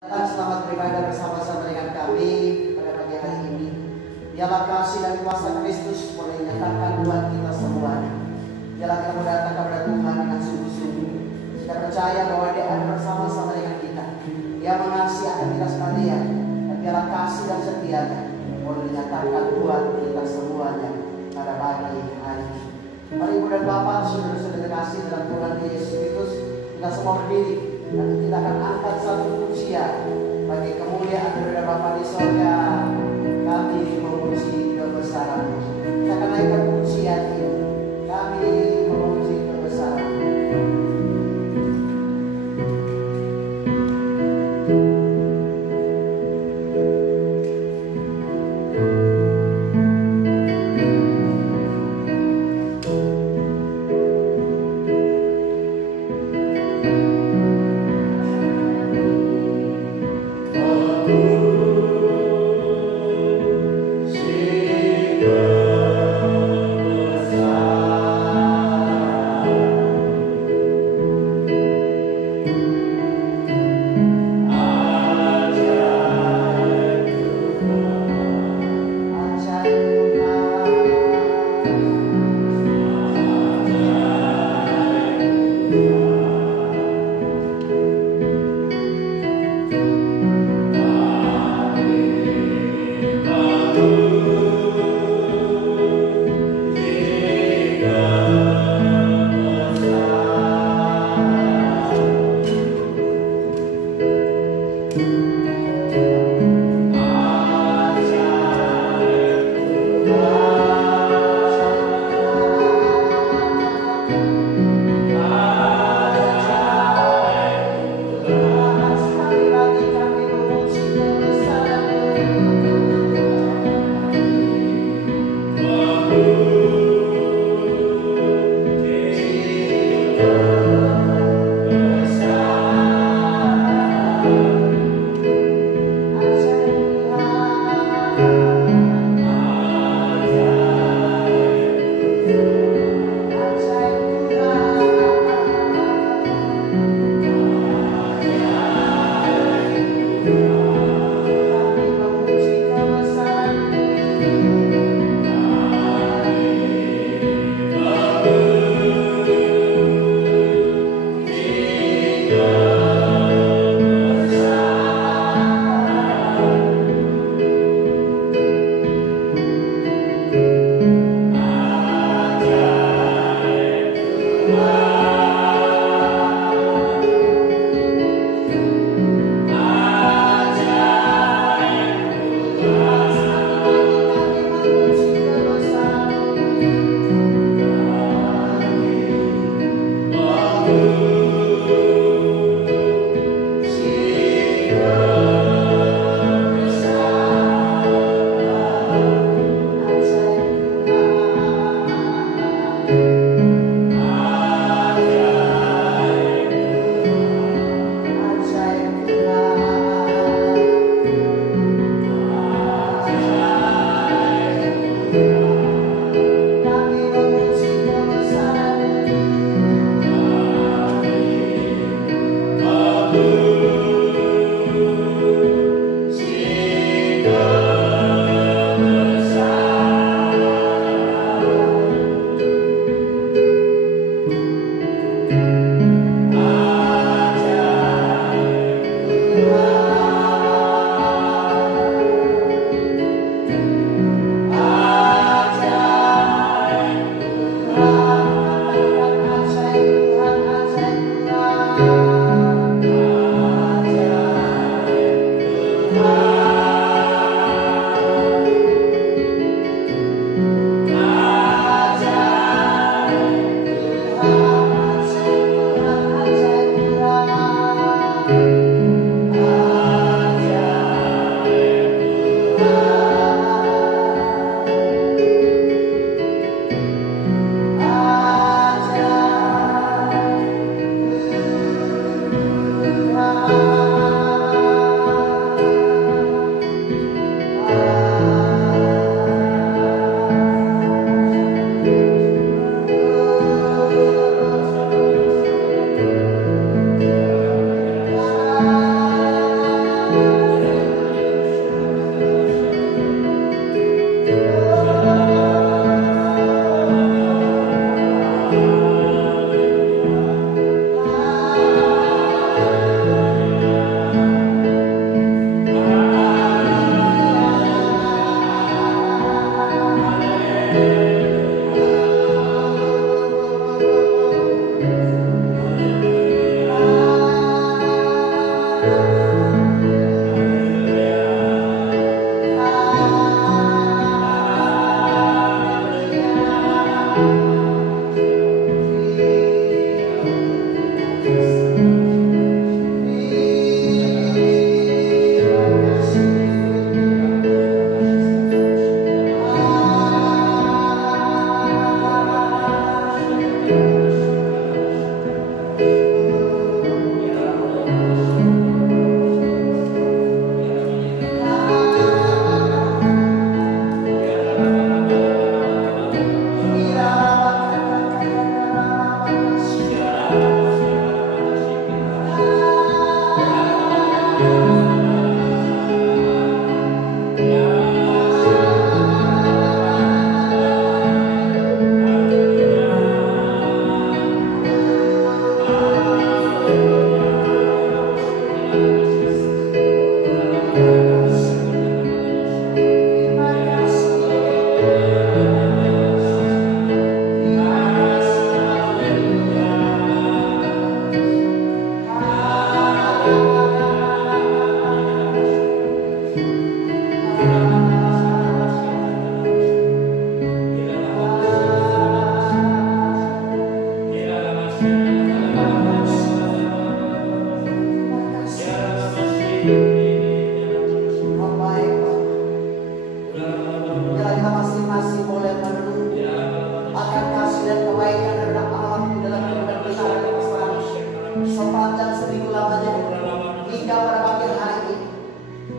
Selamat beribadah bersama-sama dengan kami pada pagi hari ini. Biarlah kasih dan kuasa Kristus boleh nyatakan buat kita semuanya. Biarlah kita mau datang kepada Tuhan dengan sungguh-sungguh. Kita percaya bahwa Dia ada bersama-sama dengan kita. Dia mengasihi akan kita sekalian. Dan biarlah kasih dan setianya boleh dinyatakan buat kita semuanya pada pagi hari ini. Mari Ibu dan Bapak, saudara-saudara kasih dalam Tuhan Yesus Kristus, kita semua berdiri. Dan kita akan angkat satu pujian bagi kemuliaan daripada Bapa di sorga. Kami memuji kebesaran. Kita akan naikkan pujian ini. Kami memuji kebesaran.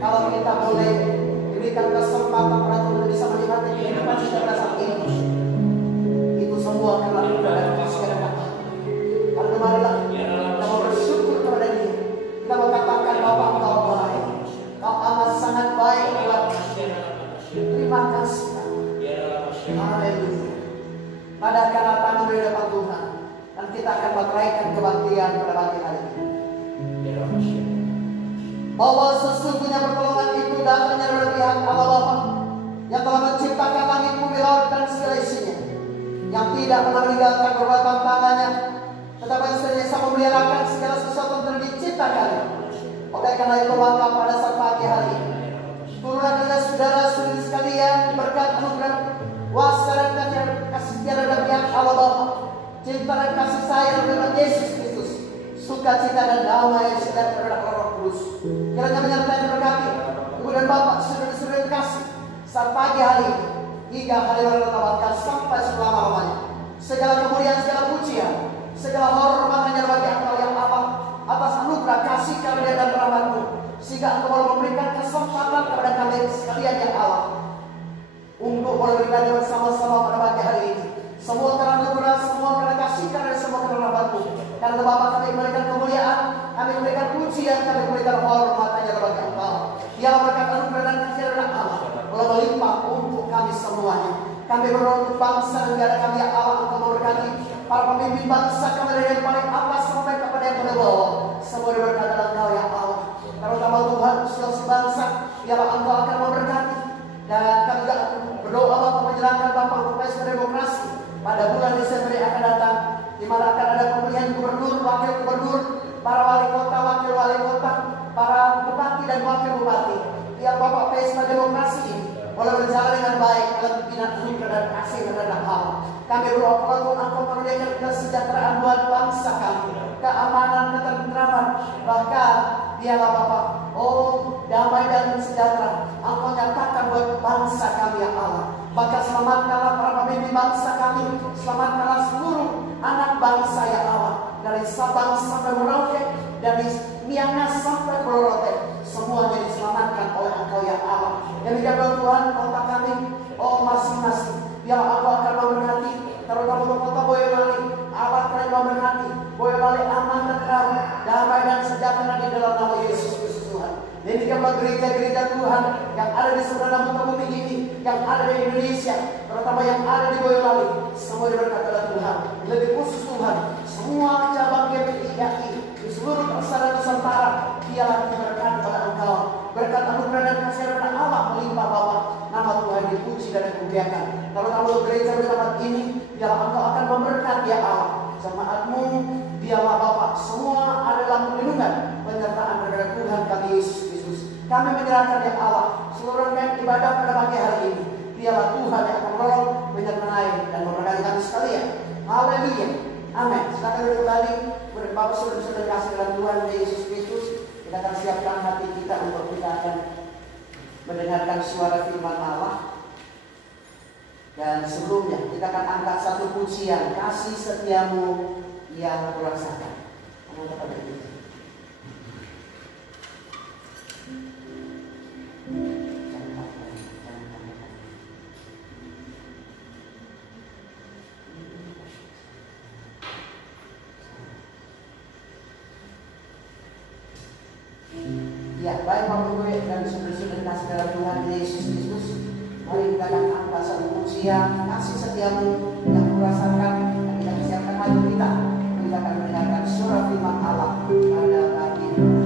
Kalau kita boleh diberikan kesempatan untuk bisa menikmati kehidupan kita saat ini, itu semua karena anugerah dan kasih Allah. Karena marilah kita mau bersyukur kepada Dia. Kita mau katakan Bapa Engkau baik, Kau amat sangat baik Tuhan. Terima kasih. Haleluya. Pada karena tangan dari depan Tuhan, dan kita akan menaikkan kebaktian pada pagi hari ini. Bahwa sesungguhnya pertolongan itu datangnya dari pihak Allah Bapa yang telah menciptakan langit, bumi, laut dan segala isinya, yang tidak pernah meninggalkan perbuatan tangannya, tetapi senantiasa memeliharakan segala sesuatu yang telah diciptakan. Oleh karena itu maka pada saat pagi hari ini, turunlah kepada saudara-saudari sekalian berkat anugerah kuasa dan kasih setia dari pihak Allah Bapa, cinta dan kasih sayang dari Yesus Kristus, sukacita dan damai sejahtera dari Roh Kudus kiranya menyertai dan berkati kemudian Bapak saudara-saudari kasih saat pagi hari ini hingga hari bertambahkan sampai selama-lamanya. Segala kemuliaan, segala pujian, segala hormat hanya bagi Engkau yang Allah atas anugerah kasih karunia dan rahmat-Mu, sehingga Engkau boleh memberikan kesempatan kepada kami sekalian yang Allah untuk boleh beribadah bersama-sama pada pagi hari ini. Semua karena anugerah, semua karena kasih, karena semua karena rahmat-Mu. Karena Bapa kami memberikan kemuliaan, kami memberikan pujian, kami memberikan hormat hanya bagi Engkau. Dia berkat anugerah dan kasih dari Allah boleh melimpah untuk kami semuanya. Kami berdoa untuk bangsa dan negara kami yang Allah Engkau memberkati. Para pemimpin bangsa kami dari yang paling atas sampai kepada yang paling bawah, semua berkat dalam Engkau ya Allah. Terutama Tuhan seluruh bangsa, biarlah Engkau akan memberkati. Dan kami juga berdoa Bapak menjalankan Bapak untuk pesta demokrasi pada bulan Desember yang akan datang, di mana akan ada pemilihan gubernur, wakil gubernur, para wali kota, wakil wali kota, para bupati dan wakil bupati. Biar Bapak pesta demokrasi ini boleh berjalan dengan baik dalam pimpinan anugerah dan kasih kepada Allah. Kami berdoa untuk Engkau menunjukkan kesejahteraan buat bangsa kami, keamanan, ketentraman, bahkan biarlah Bapak, damai dan sejahtera Engkau nyatakan buat bangsa kami ya Allah. Bahkan selamatkanlah para pemimpin bangsa kami, selamatkanlah seluruh anak bangsa ya Allah, dari Sabang sampai Merauke, dari Miangas sampai Pulau Rote, semuanya diselamatkan oleh Engkau ya Allah. Dan dijaga Tuhan kota kami, masing-masing, biarlah Engkau akan memberkati, terutama untuk kota Boyolali. Allah akan memberkati Boyolali aman, tentram, damai dan sejahtera di dalam nama Yesus Kristus Tuhan. Dan dijaga gereja-gereja Tuhan yang ada di seberang muka bumi ini, yang ada di Indonesia, terutama yang ada di Boyolali, semua diberkati oleh Tuhan. Lebih khusus Tuhan, semua cabang GPI di seluruh persada Nusantara, biarlah diberkati oleh Engkau. Berkat anugerah dan kasih dari Allah melimpah Bapa, nama Tuhan dipuji dan dimuliakan. Terutama gereja di tempat ini, biarlah Engkau akan memberkati ya Allah. Jemaat-Mu, biarlah Bapa, semua adalah perlindungan penyertaan dari Tuhan kami Yesus Kristus. Kami menyerahkan ya Allah seluruh rangkaian ibadah pada pagi hari ini. Biarlah Tuhan yang akan menolong, menyertai dan memberkati kami sekalian. Haleluya. Amin. Silakan kembali Bapak saudara-saudara kasih dalam Tuhan Yesus Kristus. Kita akan siapkan hati kita untuk kita akan mendengarkan suara firman Allah. Dan sebelumnya kita akan angkat satu pujian, kasih setiamu yang kurasakan. Kamu kepada itu. Ya, baik Bapak Ibu dan saudara-saudara kasih dalam Tuhan Yesus Kristus, mari kita akan angkat satu pujian, kasih setiamu yang kurasakan. Dan kita siapkan hati kita akan mendengarkan suara firman Allah pada pagi ini.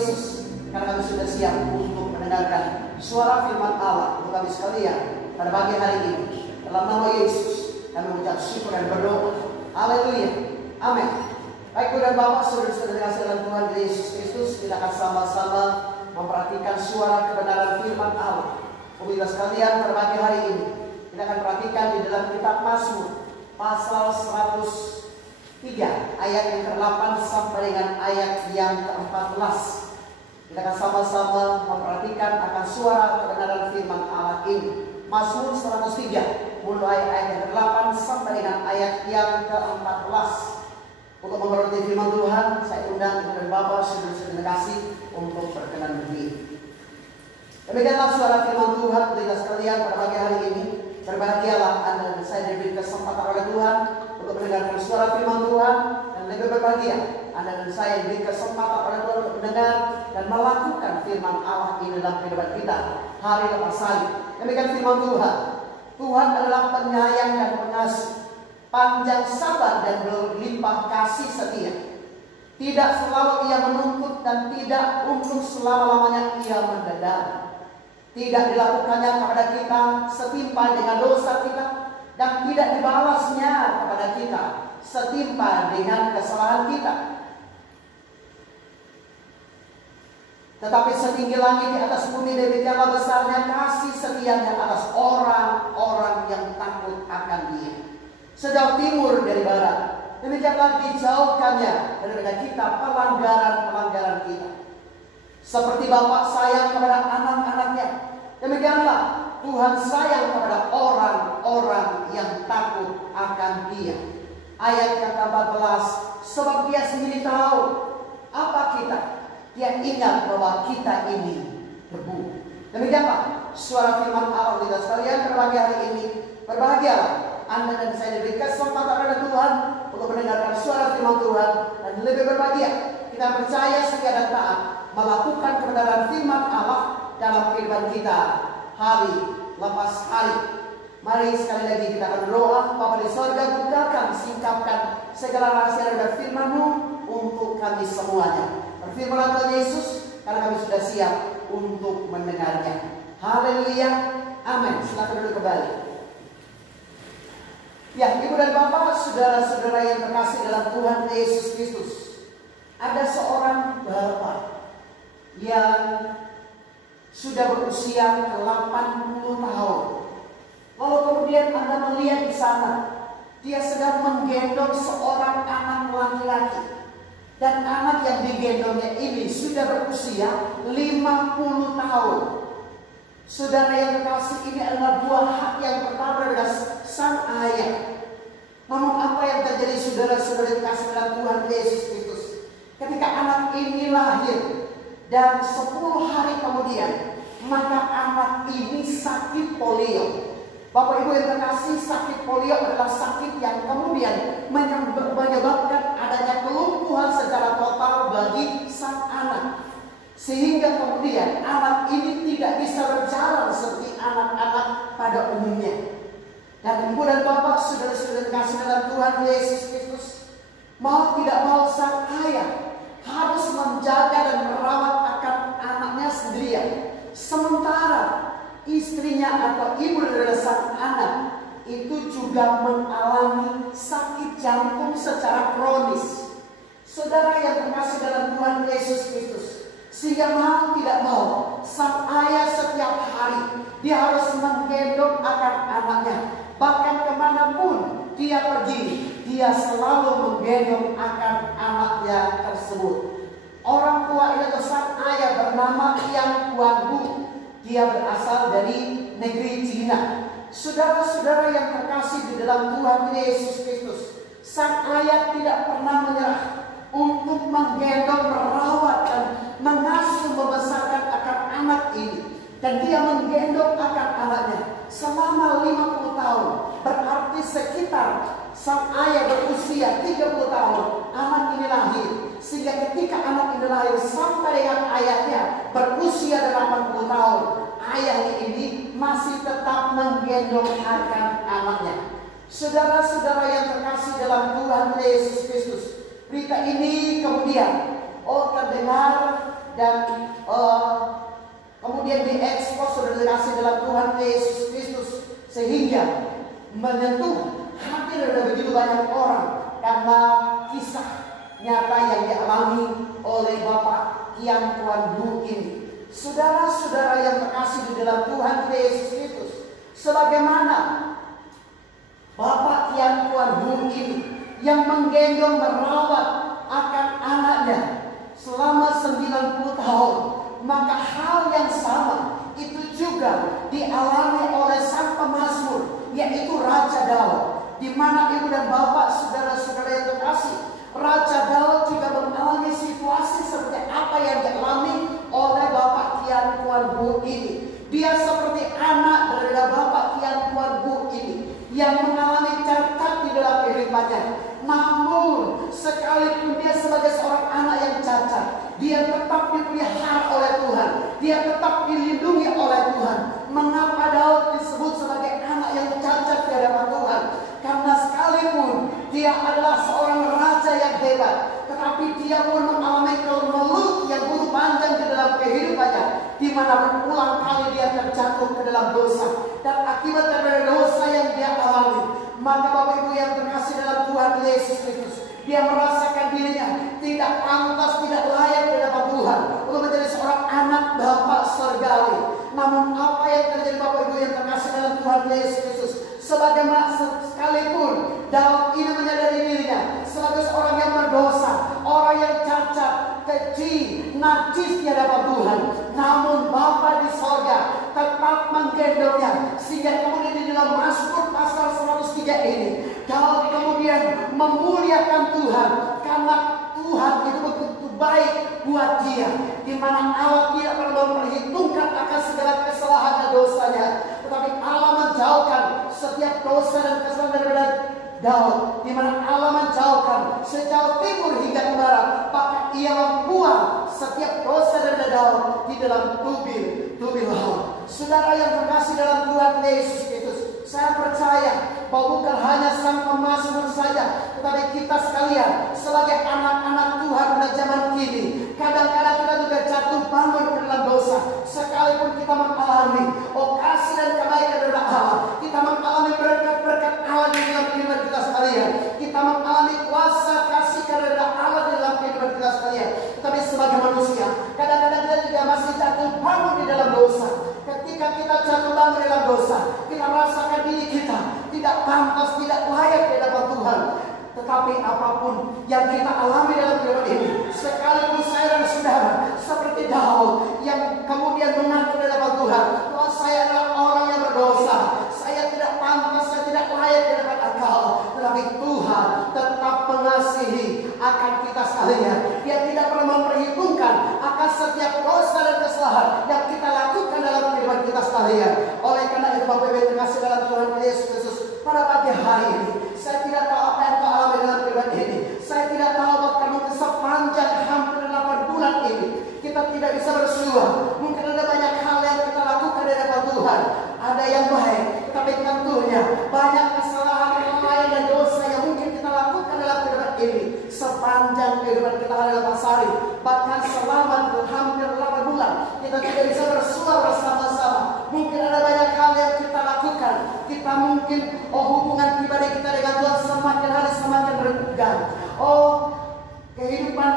Yesus, karena kami sudah siap untuk mendengarkan suara firman Allah untuk kami sekalian pada pagi hari ini. Dalam nama Yesus kami mengucap syukur dan berdoa. Haleluya. Amin. Baik dan Bapak, saudara-saudara yang kasih dalam Tuhan Yesus Kristus, kita akan sama-sama memperhatikan suara kebenaran firman Allah. Pemirsa sekalian, pada pagi hari ini kita akan perhatikan di dalam kitab Mazmur pasal 103 ayat yang ke-8 sampai dengan ayat yang ke-14. Kita akan sama-sama memperhatikan akan suara kebenaran firman Allah ini. Mazmur 103 mulai ayat yang ke-8 sampai dengan ayat yang ke-14. Untuk mengerti firman Tuhan, saya undang Ibu dan Bapak saudara-saudara kasih untuk berkenan berdiri. Demikianlah suara firman Tuhan kita sekalian pada pagi hari ini. Berbahagialah Anda dan saya diberi kesempatan oleh Tuhan untuk mendengarkan suara firman Tuhan, dan lebih berbahagia Anda dan saya diberi kesempatan oleh Tuhan untuk mendengar dan melakukan firman Allah ini dalam kehidupan kita hari lepas hari. Demikian firman Tuhan. Tuhan adalah penyayang dan pengasih, panjang sabar dan berlimpah kasih setia. Tidak selalu Ia menuntut dan tidak untuk selama-lamanya Ia mendendam. Tidak dilakukannya kepada kita setimpal dengan dosa kita, dan tidak dibalasnya kepada kita setimpal dengan kesalahan kita. Tetapi setinggi langit di atas bumi, demikianlah besarnya kasih setianya atas orang-orang yang takut akan Dia. Sejauh timur dari barat, demikianlah dijauhkannya daripada kita pelanggaran-pelanggaran kita. Seperti Bapa sayang kepada anak-anaknya, demikianlah Tuhan sayang kepada orang-orang yang takut akan Dia. Ayat yang ke-14, sebab Dia sendiri tahu apa kita. Dia ingat bahwa kita ini debu. Demikianlah suara firman Allah kita sekalian pada pagi hari ini. Berbahagialah Anda dan saya diberi kesempatan oleh Tuhan untuk mendengarkan suara firman Tuhan, dan lebih berbahagia kita percaya setia dan taat melakukan kebenaran firman Allah dalam kehidupan kita hari lepas hari. Mari sekali lagi kita akan berdoa. Bapa di sorga, bukakan, singkapkan segala rahasia dan firman-Mu untuk kami semuanya. Berfirmanlah Tuhan Yesus, karena kami sudah siap untuk mendengarnya. Haleluya. Amin. Silakan duduk kembali. Ya, Ibu dan Bapak, saudara-saudara yang terkasih dalam Tuhan Yesus Kristus. Ada seorang bapak yang sudah berusia 80 tahun. Lalu kemudian Anda melihat di sana, dia sedang menggendong seorang anak laki-laki. Dan anak yang digendongnya ini sudah berusia 50 tahun. Saudara yang terkasih, ini adalah buah hak yang pertama dari sang ayah. Namun apa yang terjadi saudara-saudara yang terkasih dalam Tuhan Yesus Kristus? Ketika anak ini lahir dan 10 hari kemudian, maka anak ini sakit polio. Bapak Ibu yang terkasih, sakit polio adalah sakit yang kemudian menyebabkan adanya kelumpuhan secara total bagi sang anak. Sehingga kemudian anak ini tidak bisa berjalan seperti anak-anak pada umumnya. Dan Ibu dan Bapak, saudara-saudara terkasih dalam Tuhan Yesus Kristus, mau tidak mau sang ayah harus menjaga dan merawat akan anaknya sendirian. Sementara istrinya atau ibu dari sang anak itu juga mengalami sakit jantung secara kronis. Saudara yang terkasih dalam Tuhan Yesus Kristus, sehingga mau tidak mau sang ayah setiap hari dia harus menggendong akan anaknya. Bahkan kemanapun dia pergi, dia selalu menggendong akan anaknya tersebut. Orang tua ini atau sang ayah bernama Yang Guanggu. Dia berasal dari negeri Cina. Saudara-saudara yang terkasih di dalam Tuhan Yesus Kristus, sang ayah tidak pernah menyerah untuk menggendong, merawat, dan mengasuh, membesarkan akan anak ini. Dan dia menggendong akan anaknya selama 50 tahun. Berarti sekitar sang ayah berusia 30 tahun, anak ini lahir. Sehingga ketika anak ini lahir sampai dengan ayahnya berusia 80 tahun, ayah ini masih tetap menggendong akan anaknya. Saudara-saudara yang terkasih dalam Tuhan Yesus Kristus, berita ini kemudian terdengar dan menyentuh hati dari begitu banyak orang karena kisah nyata yang dialami oleh Bapak Kian Tuan Bu ini. Saudara-saudara yang terkasih di dalam Tuhan Yesus Kristus, sebagaimana Bapak Kian Tuan Bu ini yang menggendong merawat akan anaknya selama 90 tahun, maka hal yang sama itu juga dialami oleh sang pemazmur, yaitu Raja Daud. Di mana ibu dan bapak, saudara-saudara yang terkasih, Raja Daud juga mengalami situasi seperti apa yang dialami oleh Bapak Kian Tuan Bu ini. Dia seperti anak dari Bapak Kian Tuan Bu ini yang mengalami cacat di dalam kehidupannya. Namun sekalipun dia sebagai seorang anak yang cacat, dia tetap dipelihara oleh Tuhan, dia tetap dilindungi oleh Tuhan. Mengapa Daud disebut sebagai anak yang cacat di hadapan Tuhan? Karena sekalipun dia adalah seorang raja yang hebat, tetapi dia pun mengalami kemelut yang begitu panjang di dalam kehidupannya, di mana berulang kali dia terjatuh ke dalam dosa. Dan akibat dari dosa yang dia alami, maka Bapak Ibu yang terkasih dalam Tuhan Yesus Kristus, dia merasakan dirinya tidak pantas, tidak layak di hadapan Tuhan untuk menjadi seorang anak Bapa surgawi. Namun apa yang terjadi Bapak Ibu yang terkasih dalam Tuhan Yesus Kristus, sebagaimana sekalipun Daud ini menyadari dirinya sebagai seorang yang berdosa, orang yang cacat, kecil, najis di hadapan Tuhan, namun Bapa di sorga tetap menggendongnya, sehingga kemudian di dalam Mazmur pasal 103 ini Daud kemudian memuliakan Tuhan karena Tuhan itu begitu baik buat dia, di mana Allah tidak pernah memperhitungkan akan segala kesalahan dan dosanya, tetapi Allah menjauhkan setiap dosa dan kesalahan daripada Daud, di mana Allah menjauhkan sejauh timur hingga ke barat, maka ia membuang setiap dosa daripada Daud di dalam tubil laut. Saudara yang terkasih dalam Tuhan Yesus Kristus, saya percaya bahwa bukan hanya sang pemazmur saja, tetapi kita sekalian sebagai anak-anak Tuhan pada zaman kini, kadang-kadang kita juga jatuh bangun ke dalam dosa. Sekalipun kita mengalami kasih dan kebaikan dari Allah, kita mengalami berkat-berkat Allah di dalam kehidupan kita sekalian, kita mengalami kuasa kasih dari Allah di dalam kehidupan kita sekalian, tetapi sebagai manusia kadang-kadang kita juga masih jatuh bangun di dalam dosa. Ketika kita jatuh bangun di dalam dosa, kita merasakan diri kita tidak pantas, tidak layak di hadapan Tuhan. Tetapi apapun yang kita alami dalam kehidupan ini, sekalipun saya dan saudara seperti Daud yang kemudian mengaku di hadapan Tuhan, bahwa saya adalah orang yang berdosa, saya tidak pantas, saya tidak layak di hadapan Engkau, tetapi Tuhan tetap mengasihi akan kita sekalian. Dia tidak pernah memperhitungkan akan setiap dosa dan kesalahan yang kita lakukan dalam kehidupan kita sekalian. Oleh karena itu Bapak Ibu yang terkasih dalam Tuhan Yesus Kristus, pada pagi hari ini saya tidak tahu apa yang kau alami dalam kehidupan ini. Saya tidak tahu bahwa kamu sepanjang hampir 8 bulan ini kita tidak bisa bersua. Mungkin ada banyak hal yang kita lakukan di hadapan Tuhan, ada yang baik, tetapi tentunya banyak kesalahan lain dan dosa yang mungkin kita lakukan dalam kehidupan ini sepanjang kehidupan kita dalam Pasari. Bahkan selama hampir 8 bulan kita tidak bisa bersua bersama-sama. Mungkin ada banyak hal yang kita lakukan. Kita mungkin hubungan pribadi kita dengan Tuhan semakin hari semakin renggang. Kehidupan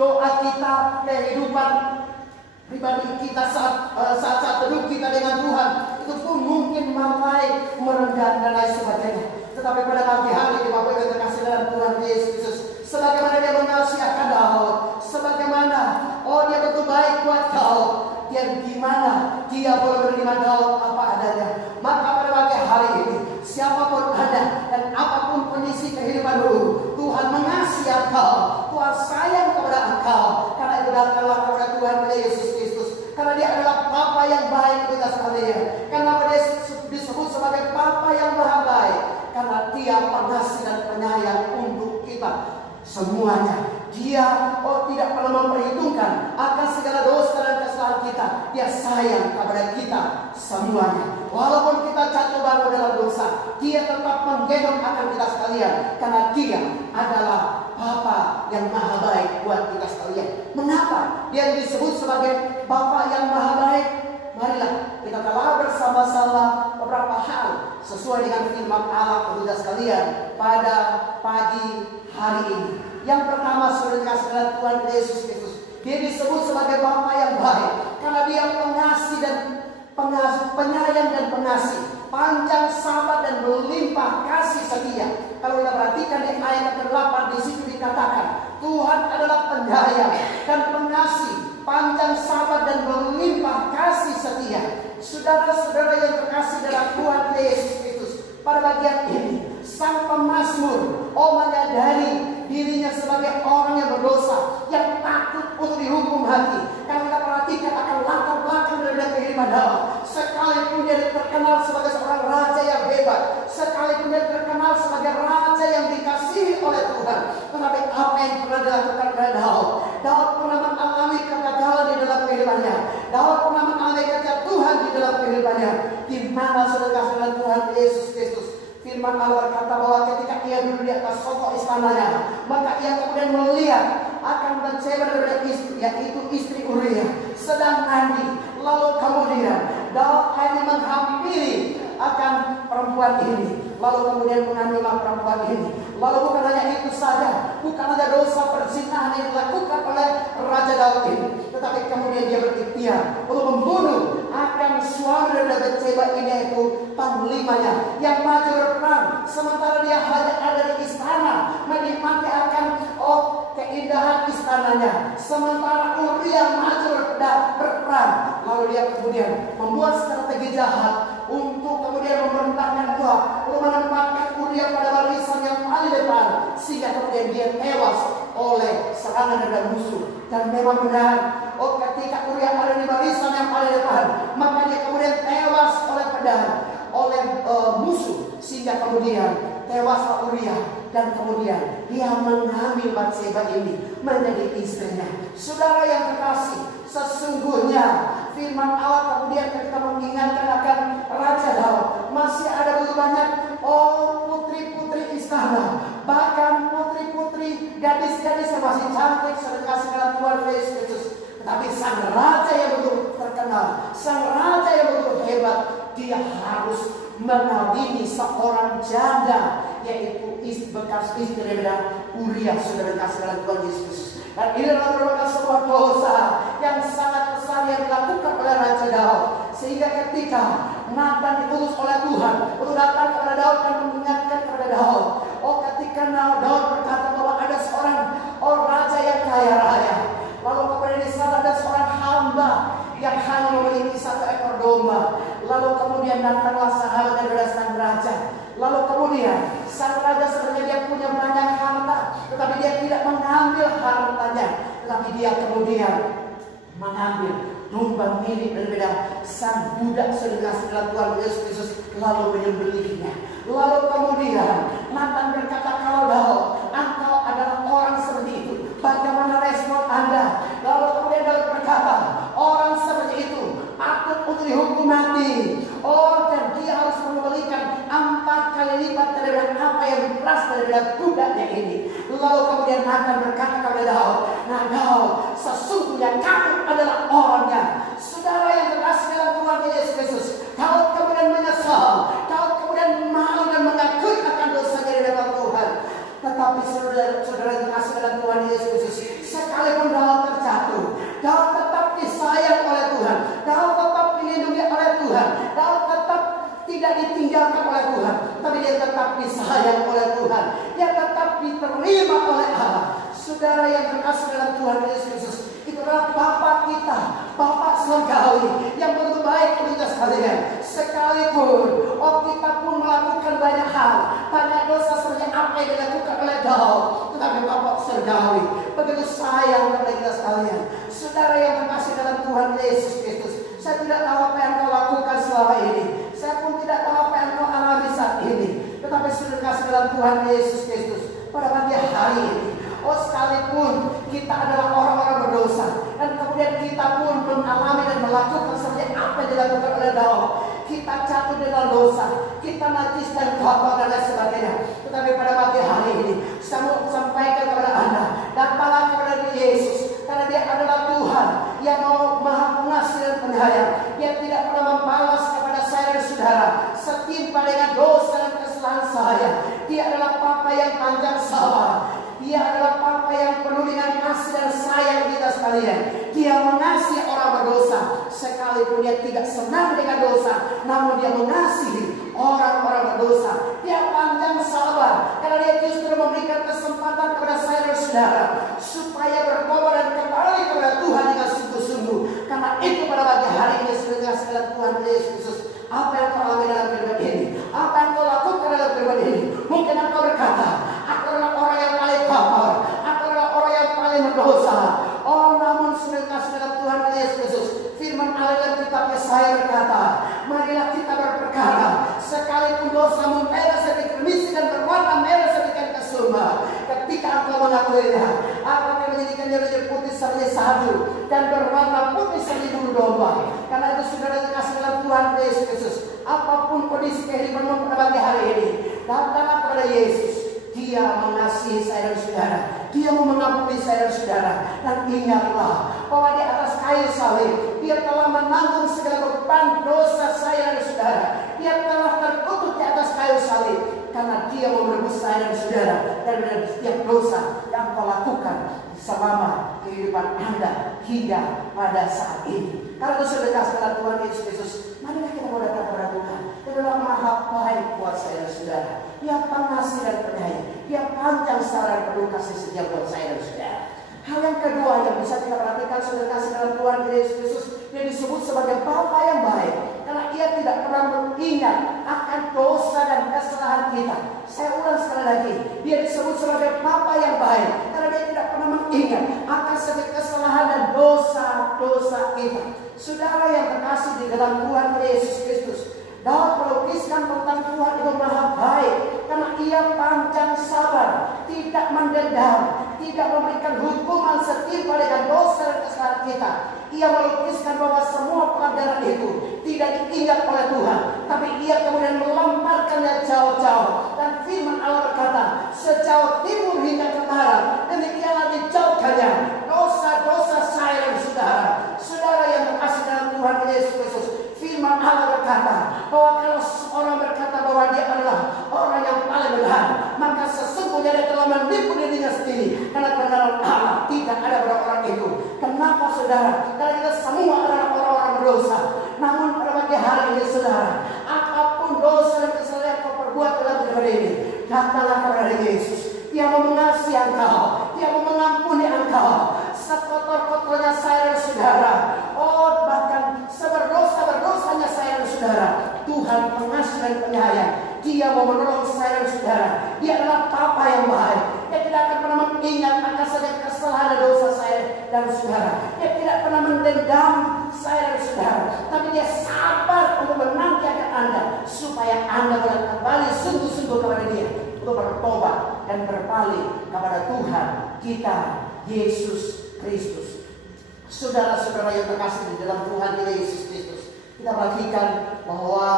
doa kita, kehidupan pribadi kita saat teduh kita dengan Tuhan itu pun mungkin mulai merenggang dan lain sebagainya. Tetapi pada pagi hari ini Bapak Ibu yang terkasih dalam Tuhan Yesus Kristus, sebagaimana dia mengasihi akan Daud, sebagaimana dia betul baik buat Daud, dan gimana dia boleh menerima Daud apa adanya. Maka pada pagi hari ini siapapun ada dan apapun kondisi kehidupanmu, Tuhan mengasihi engkau, Tuhan sayang kepada engkau. Karena itu datanglah kepada Tuhan Yesus Kristus, karena dia adalah Bapa yang baik kita sekalian. Karena dia disebut sebagai Bapa yang maha baik, karena dia pengasih dan penyayang untuk kita semuanya. Dia tidak pernah memperhitungkan akan segala dosa dan kesalahan kita. Dia sayang kepada kita semuanya. Walaupun kita jatuh bangun dalam dosa, dia tetap menggendong akan kita sekalian, karena dia adalah Bapa yang maha baik buat kita sekalian. Mengapa dia disebut sebagai Bapa yang maha baik? Marilah kita telah bersama-sama beberapa hal sesuai dengan firman Allah petugas sekalian pada pagi hari ini. Yang pertama, saudara kasih dalam Tuhan Yesus Kristus, dia disebut sebagai Bapa yang baik karena dia pengasih dan penyayang dan pengasih, panjang sabar dan berlimpah kasih setia. Kalau kita perhatikan di ayat ke-8 di situ dikatakan Tuhan adalah penyayang dan pengasih, panjang sabar dan berlimpah kasih setia. Saudara-saudara yang terkasih dalam Tuhan Yesus Kristus, pada bagian ini sang pemazmur menyadari dirinya sebagai orang yang berdosa, yang takut untuk dihukum hati. Kalau kita perhatikan akan latar belakang dari kehidupan Daud, sekalipun dia terkenal sebagai seorang raja yang hebat, sekalipun dia terkenal sebagai raja yang dikasihi oleh Tuhan, tetapi apa yang pernah dilakukan oleh Daud? Daud pernah mengalami kegagalan di dalam kehidupannya. Daud pernah mengalami kejatuhan di dalam kehidupannya. Di mana saudara Tuhan Yesus Kristus, firman Allah berkata bahwa ketika ia duduk di atas sokok istananya, maka ia kemudian melihat akan Batsheba dari istri, yaitu istri Uria, sedang mandi. Lalu kemudian Daud hanya menghampiri akan perempuan ini, lalu kemudian mengambillah perempuan ini. Lalu bukan hanya itu saja, bukan hanya dosa perzinahan yang dilakukan oleh Raja Daud ini, tetapi kemudian dia berikhtiar untuk membunuh akan suami dari Batsheba ini, yaitu panglimanya yang maju berperang, sementara dia hanya ada di istana menikmati akan keindahan istananya, sementara Uria maju berperang. Lalu dia kemudian membuat strategi jahat untuk kemudian memerintahkan Tuhan untuk menempatkan Uria pada barisan yang paling depan, sehingga kemudian dia tewas oleh serangan dari musuh. Dan memang benar, ketika Uria ada di barisan yang paling depan, maka dia kemudian tewas oleh pedang, oleh musuh, sehingga kemudian tewaslah Uria. Dan kemudian dia mengambil Batsheba ini menjadi istrinya. Saudara yang terkasih, sesungguhnya firman Allah kemudian ketika mengingatkan akan Raja Daud, masih ada begitu banyak putri-putri istana, bahkan putri-putri gadis-gadis yang masih cantik, sedekah dalam Tuhan Yesus Kristus. Tetapi sang raja yang begitu terkenal, sang raja yang begitu hebat, dia harus mengawini seorang janda, yaitu bekas istri dari Uria, saudara kasih dalam Tuhan Yesus. Dan ini adalah merupakan sebuah dosa yang sangat besar yang dilakukan oleh Raja Daud, sehingga ketika Nathan ditulis oleh Tuhan untuk datang kepada Daud dan mengingatkan kepada Daud, ketika Daud berkata bahwa ada seorang raja yang kaya raya, lalu kemudian di sana ada seorang hamba yang hanya memiliki 1 ekor domba. Lalu kemudian datanglah sahabat dari sang raja. Lalu kemudian sang raja sebenarnya dia punya banyak harta, tetapi dia tidak mengambil hartanya, tetapi dia kemudian mengambil domba milik daripada sang budak sedekah dalam Tuhan Yesus Kristus, lalu menyembelihnya. Lalu kemudian Nathan berkata, kalau Daud, engkau adalah orang seperti itu, bagaimana respon Anda? Lalu kemudian Daud berkata, orang seperti itu patut untuk dihukum mati. Dan dia harus mengembalikan 4 kali lipat dari apa yang diperas dari budaknya ini. Lalu kemudian Nathan berkata kepada Daud, nah Daud, sesungguhnya kamu adalah orangnya. Saudara yang terkasih dalam Tuhan Yesus Kristus, Daud kemudian menyesal, Daud kemudian malu dan mengakui akan dosanya di hadapan Tuhan. Tetapi saudara yang terkasih dalam Tuhan Yesus Kristus, sekalipun Daud terjatuh, Daud tetap disayang oleh Tuhan, Daud tetap dilindungi oleh Tuhan, Daud tetap tidak ditinggalkan oleh Tuhan, tapi dia tetap disayang oleh Tuhan, dia tetap diterima oleh Allah. Saudara yang terkasih dalam Tuhan Yesus Kristus, itu adalah Bapa kita, Bapa surgawi yang begitu baik untuk kita sekalian. Sekalipun kita pun melakukan banyak hal, banyak dosa seperti apa yang dilakukan oleh Daud, tetapi Bapa surgawi begitu sayang kepada kita sekalian. Saudara yang terkasih dalam Tuhan Yesus Kristus, saya tidak tahu apa yang kau lakukan selama ini, saya pun tidak tahu apa yang kau alami saat ini, tetapi sudah terkasih dalam Tuhan Yesus Kristus, pada pagi hari ini, sekalipun kita adalah orang-orang berdosa, dan kemudian kita pun mengalami dan melakukan seperti apa yang dilakukan oleh Daud, kita jatuh dalam dosa, kita najis dan kotor dan lain sebagainya. Tetapi pada pagi hari ini, saya mau sampaikan kepada Anda, datanglah kepada Yesus, karena Dia adalah Tuhan yang Maha Pengasih dan Penyayang. Dia tidak pernah membalas kepada saya dan saudara setimpal setimpal dengan dosa dan kesalahan saya. Dia adalah Bapa yang panjang sabar. Dia adalah Bapa yang penuh dengan kasih dan sayang kita sekalian. Dia mengasihi orang berdosa, sekalipun dia tidak senang dengan dosa, namun dia mengasihi orang-orang berdosa. Dia panjang sabar, karena dia justru memberikan kesempatan kepada saya dan saudara supaya bertobat dan kembali kepada Tuhan dengan sungguh-sungguh. Karena itu pada pagi hari ini sudah sekalian Tuhan Yesus Kristus, apa yang kau alami dalam kehidupan ini, apa yang kau lakukan dalam kehidupan ini. Mungkin engkau berkata, aku adalah orang yang paling baper, aku adalah orang yang paling berdosa. Oh, namun sudah kasih dalam Tuhan Yesus Kristus, firman Allah dalam kitab Yesaya berkata, marilah kita berperkara, sekalipun dosamu merah seperti kermisi dan berwarna merah seperti kesuma, ketika engkau mengakuinya, aku akan menjadikannya menjadi putih seperti salju dan berwarna putih seperti bulu domba. Karena itu sudah dikasih dalam Tuhan Yesus Kristus, apapun kondisi kehidupanmu pada pagi hari ini, datanglah kepada Yesus. Dia mengasihi saya dan saudara. Dia mau mengampuni saya dan saudara. Dan ingatlah bahwa di atas kayu salib Dia telah menanggung segala beban dosa saya dan saudara. Dia telah terkutuk di atas kayu salib, karena Dia mau menebus saya dan saudara dari setiap dosa yang kau lakukan selama kehidupan Anda hingga pada saat ini. Kalau sudah kasih dalam Tuhan Yesus Kristus, marilah kita mau datang kepada Tuhan. Dia adalah maha baik buat saya dan saudara. Dia pengasih dan penyayang. Dia panjang sabar dan penuh kasih setia buat saya dan saudara. Hal yang kedua yang bisa kita perhatikan sudah kasih dalam Tuhan Yesus Kristus, Dia disebut sebagai Bapa yang baik, karena Ia tidak pernah mengingat akan dosa dan kesalahan kita. Saya ulang sekali lagi, Dia disebut sebagai Bapa yang baik, karena Dia tidak pernah mengingat akan segala kesalahan dan dosa-dosa kita. Saudara yang terkasih di dalam Tuhan Yesus Kristus, dapat melukiskan tentang Tuhan itu maha baik, karena Ia panjang sabar, tidak mendendam, tidak memberikan hukuman setimpal dengan dosa dan kesalahan kita. Ia melukiskan bahwa semua pelanggaran itu tidak diingat oleh Tuhan, tapi Ia kemudian melemparkannya jauh-jauh. Dan firman Allah berkata, sejauh timur hingga ke barat, demikianlah dijauhkannya dosa-dosa saya dan saudara. Saudara yang terkasih dalam Tuhan Yesus Kristus, firman Allah berkata bahwa kalau seorang berkata bahwa dia adalah orang yang paling benar, maka sesungguhnya dia telah menipu dirinya sendiri, karena kebenaran Allah tidak ada pada orang itu. Kenapa saudara? Karena kita semua adalah orang-orang berdosa. Namun pada pagi hari ini saudara, apapun dosa dan kesalahan yang kau perbuat dalam hidup ini, datanglah kepada Yesus. Dia mau mengasihi engkau, Dia mau mengampuni engkau sekotor-kotornya saya dan saudara. Oh, bahkan seberdosa-berdosanya saya dan saudara, Tuhan pengasih dan penyayang. Dia mau menolong saya dan saudara. Dia adalah Bapa yang baik. Dia tidak akan pernah mengingat akan segala kesalahan dan dosa saya dan saudara. Dia tidak pernah mendendam saya dan saudara, tapi Dia sabar untuk menanti akan Anda, supaya Anda boleh kembali sungguh-sungguh kepada Dia, untuk bertobat dan berpaling kepada Tuhan kita Yesus Kristus. Saudara-saudara yang terkasih di dalam Tuhan Yesus Kristus, kita perhatikan bahwa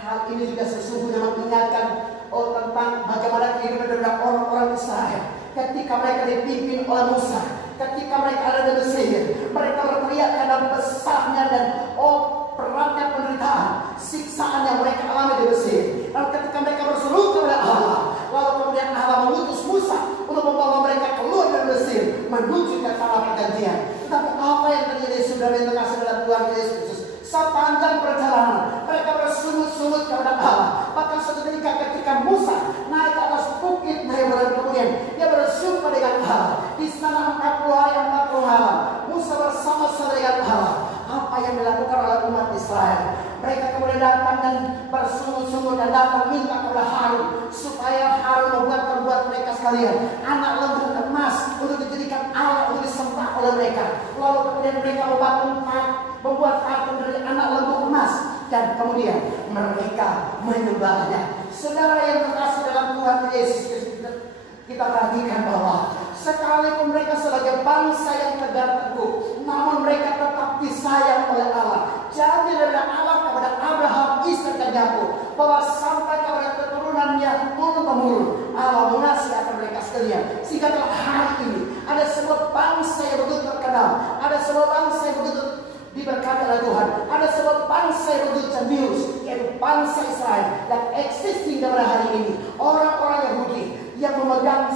hal ini juga sesungguhnya mengingatkan tentang bagaimana kehidupan dari orang-orang Israel ketika mereka dipimpin oleh Musa, ketika mereka ada di Mesir. Mereka berteriak karena besarnya dan beratnya penderitaan, siksaan yang mereka alami di Mesir. Lalu ketika mereka berseru kepada Allah, lalu kemudian Allah mengutus Musa untuk membawa mereka keluar dari Mesir menuju ke tanah perjanjian. Tetapi apa yang terjadi saudara yang terkasih dalam Tuhan Yesus Kristus? Sepanjang perjalanan mereka bersungut-sungut kepada Allah. Bahkan suatu ketika Musa naik ke atas bukit Nebo, dan kemudian dia bersumpah dengan Allah. Di sana 40 hari 40 malam Musa bersama-sama dengan Allah. Apa yang dilakukan oleh umat Israel? Mereka kemudian datang dan bersungut-sungut dan datang minta kepada Harun, supaya Harun membuat mereka sekalian anak lembu emas untuk dijadikan Allah, untuk disembah oleh mereka. Lalu kemudian mereka membuat patung dari anak lembu emas, dan kemudian mereka menyembahnya. Saudara yang terkasih dalam Tuhan Yesus Kristus, kita perhatikan bahwa sekalipun mereka sebagai bangsa yang tegar teguh, namun mereka tetap disayang oleh Allah. Janji dari Allah kepada Abraham, Ishak dan Yakub, bahwa sampai kepada keturunannya turun-temurun Allah mengasihi akan mereka sekalian. Sehingga dalam hari ini ada sebuah bangsa yang begitu terkenal, ada sebuah bangsa yang begitu diberkati oleh Tuhan, ada sebuah bangsa yang begitu jenius, yaitu bangsa Israel. Israel yang existing pada hari ini, orang-orang Yahudi yang memegang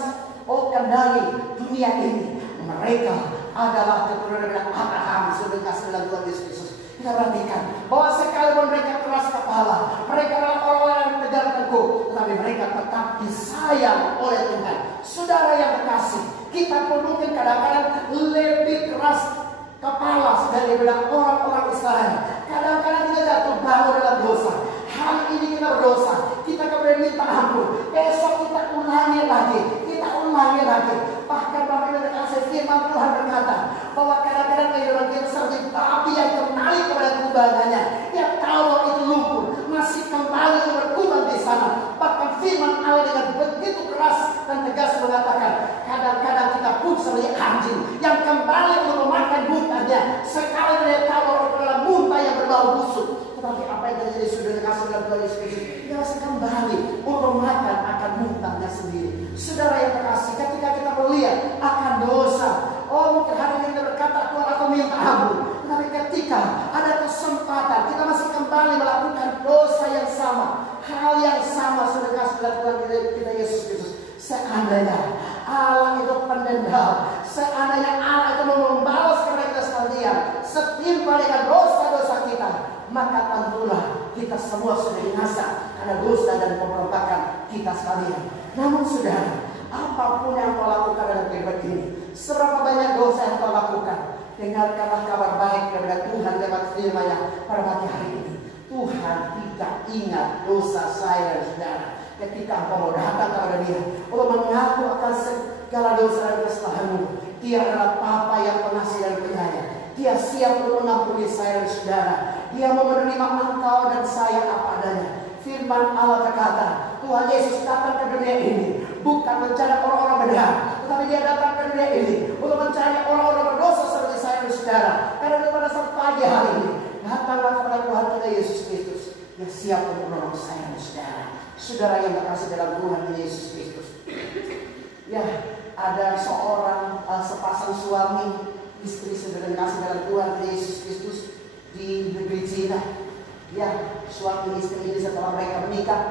kendali dunia ini, mereka adalah keturunan Abraham sudah kasih dalam Tuhan Yesus Kristus. Kita perhatikan bahwa sekalipun mereka keras kepala, mereka adalah orang-orang yang tegar teguh, tetapi mereka tetap disayang oleh Tuhan. Saudara yang terkasih, kita pun mungkin kadang-kadang lebih keras kepala daripada orang-orang Israel. Kadang-kadang kita jatuh bangun dalam dosa. Hari ini kita berdosa, kita kemudian minta ampun. Besok kita ulangi lagi, Bahkan Bapak Ibu terkasih, firman Tuhan berkata bahwa kadang-kadang kehidupan kita seperti babi yang kembali kepada kubangannya. Dia tahu bahwa itu lumpur, masih kembali berkubang di sana. Bahkan firman Allah dengan begitu keras dan tegas mengatakan, kadang-kadang kita pun seperti anjing yang kembali untuk memakan muntahnya. Sekali dia tahu bahwa itu adalah muntah yang berbau busuk. Tetapi apa yang terjadi sudah dikasih dalam Tuhan Yesus Kristus, dia masih kembali untuk makan akan muntahnya sendiri. Saudara yang terkasih, ketika kita melihat akan dosa, mungkin hari ini kita berkata Tuhan atau minta ampun, tetapi ketika ada kesempatan kita masih kembali melakukan dosa yang sama, hal yang sama sudah dikasih dalam Tuhan kita Yesus Kristus. Seandainya Allah itu pendendam, seandainya Allah itu membalas kepada kita sekalian setimpal dengan dosa-dosa kita, maka tentulah kita semua sudah binasa karena dosa dan pemberontakan kita sekalian. Namun saudara, apapun yang kau lakukan dalam kehidupan ini, seberapa banyak dosa yang kau lakukan, dengarkanlah kabar baik daripada Tuhan lewat firman-Nya pada pagi hari ini. Tuhan tidak ingat dosa saya dan saudara. Ketika engkau mau datang kepada Dia untuk mengaku akan segala dosa dan kesalahanmu, Dia adalah Bapa yang pengasih dan penyayang. Dia siap untuk mengampuni saya dan saudara. Dia mau menerima engkau dan saya apa adanya. Firman Allah berkata, Tuhan Yesus datang ke dunia ini bukan mencari orang-orang benar, tetapi Dia datang ke dunia ini untuk mencari orang-orang berdosa seperti saya dan saudara. Karena pada saat pagi hari ini, datanglah kepada Tuhan kita Yesus Kristus yang siap untuk menolong saya dan saudara. Saudara yang terkasih dalam Tuhan Yesus Kristus. Ya, ada sepasang suami istri saudara yang kasih dalam Tuhan Yesus Kristus di negeri Cina. Ya, suami istri ini setelah mereka menikah,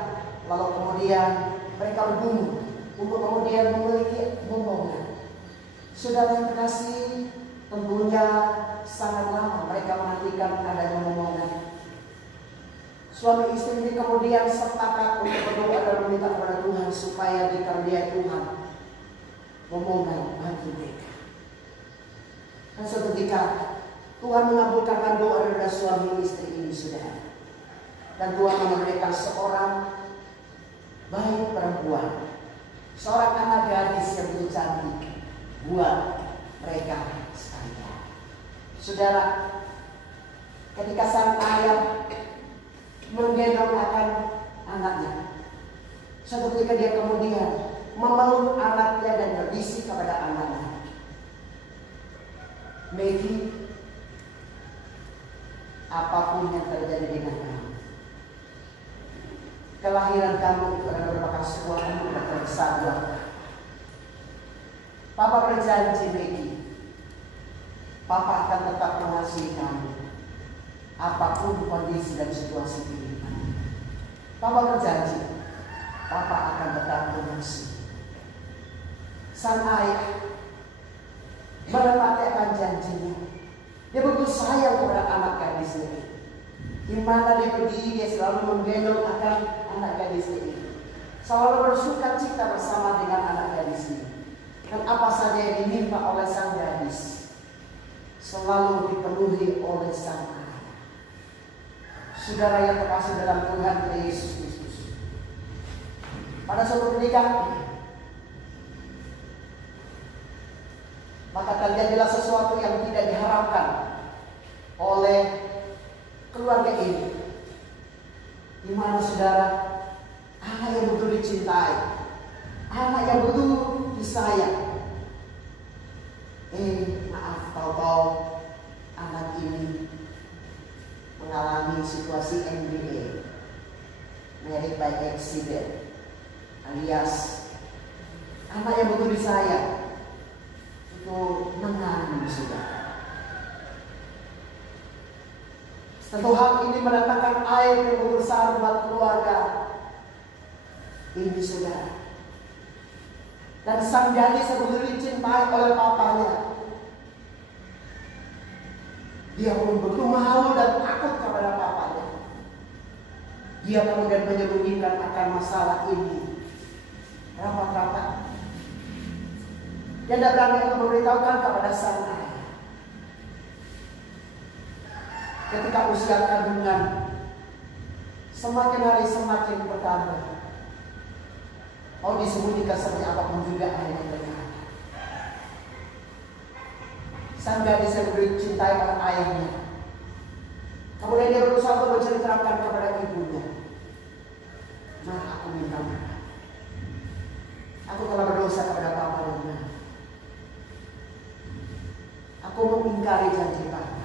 lalu kemudian mereka bergumul untuk kemudian memiliki momongan. Saudara yang terkasih, tentunya sangat lama mereka menantikan adanya momongan. Suami istri ini kemudian sepakat untuk berdoa dan meminta kepada Tuhan supaya dikaruniai Tuhan momongan bagi mereka. Dan suatu ketika Tuhan mengabulkan doa dari suami istri ini, saudara. Dan Tuhan memberikan seorang bayi perempuan, seorang anak gadis yang begitu cantik buat mereka sekalian. Saudara, ketika sang ayah menggendong akan anaknya, suatu ketika dia kemudian memeluk anaknya dan berbisik kepada anaknya, Maggie, apapun yang terjadi dengan kamu, kelahiran kamu itu adalah merupakan sebuah anugerah terbesar buat kamu. Papa berjanji, Maggie, Papa akan tetap mengasihi kamu apapun kondisi dan situasi kehidupan. Papa berjanji, Papa akan tetap mengasihi. Sang ayah menepati akan janjinya. Dia begitu sayang kepada anak gadis ini. Di mana dia pergi, dia selalu menggendong akan anak gadis ini. Selalu bersuka cita bersama dengan anak gadis ini. Dan apa saja yang diminta oleh sang gadis selalu dipenuhi oleh sang ayah. Saudara yang terkasih dalam Tuhan Yesus Kristus, pada suatu ketika maka terjadilah sesuatu yang tidak diharapkan oleh keluarga ini, di mana saudara, anak yang betul dicintai, anak yang betul disayang, maaf, tahu-tahu anak ini mengalami situasi MBA, married by accident, alias anak yang betul disayang itu mengandung saudara. Tentu hal ini mendatangkan air yang besar buat keluarga ini, saudara. Dan sang gadis yang begitu dicintai oleh papanya, dia pun begitu malu dan takut kepada papanya. Dia kemudian menyembunyikan akan masalah ini rapat-rapat. Dia tidak berani untuk memberitahukan kepada sang ayah. Ketika usia kandungan semakin hari semakin bertambah, mau disembunyikan seperti apapun juga ayahnya berkata. Sang gadis yang dicintai oleh ayahnya, kemudian dia berusaha untuk menceritakan kepada ibunya, "Ma, aku minta maaf. Aku telah berdosa kepada papa dan ma. Aku mengingkari janji papa.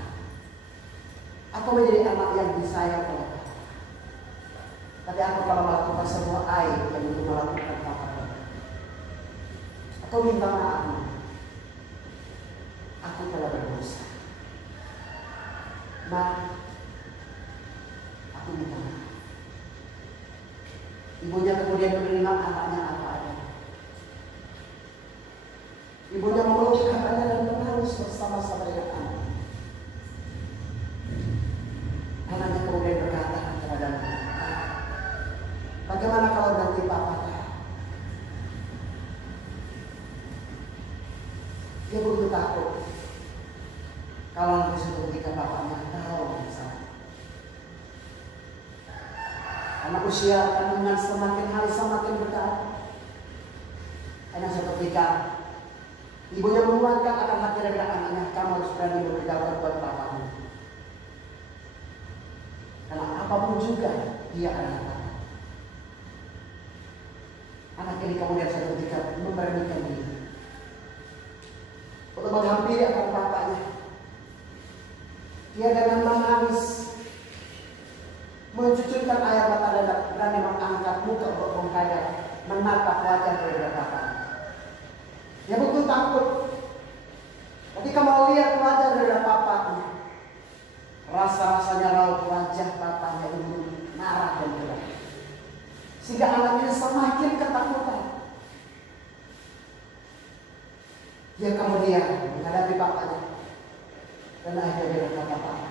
Aku menjadi anak yang disayang oleh papa. Tapi aku telah melakukan sebuah aib yang untuk melakukan papa. Aku minta maaf, ma. Aku telah berdosa. Ma, aku minta maaf." Ibunya kemudian menerima anaknya apa adanya. Ibunya memeluk anaknya dan menangis bersama-sama dengan anak. Anaknya kemudian berkata kepada anaknya, "Bagaimana kalau nanti papa tahu?" Dia begitu takut kalau nanti suatu ketika bapaknya tahu misalnya. Karena usia kandungan semakin hari semakin bertambah. Karena suatu ketika ibunya menguatkan akan hati dari anaknya, "Kamu harus berani memberitahukan buat papamu. Karena apapun juga dia adalah papa." Anak ini kemudian suatu ketika memberanikan diri untuk menghampiri akan papanya. Dia dengan menangis mencucurkan air mata dan berani mengangkat muka untuk menghadap menatap wajah dari papa. Dia betul takut. Ketika mau lihat wajah dari papanya, rasa-rasanya raut wajah papanya itu marah dan berat, sehingga anaknya semakin ketakutan. Dia kemudian menghadapi papanya dan akhirnya dia berkata, "Papa,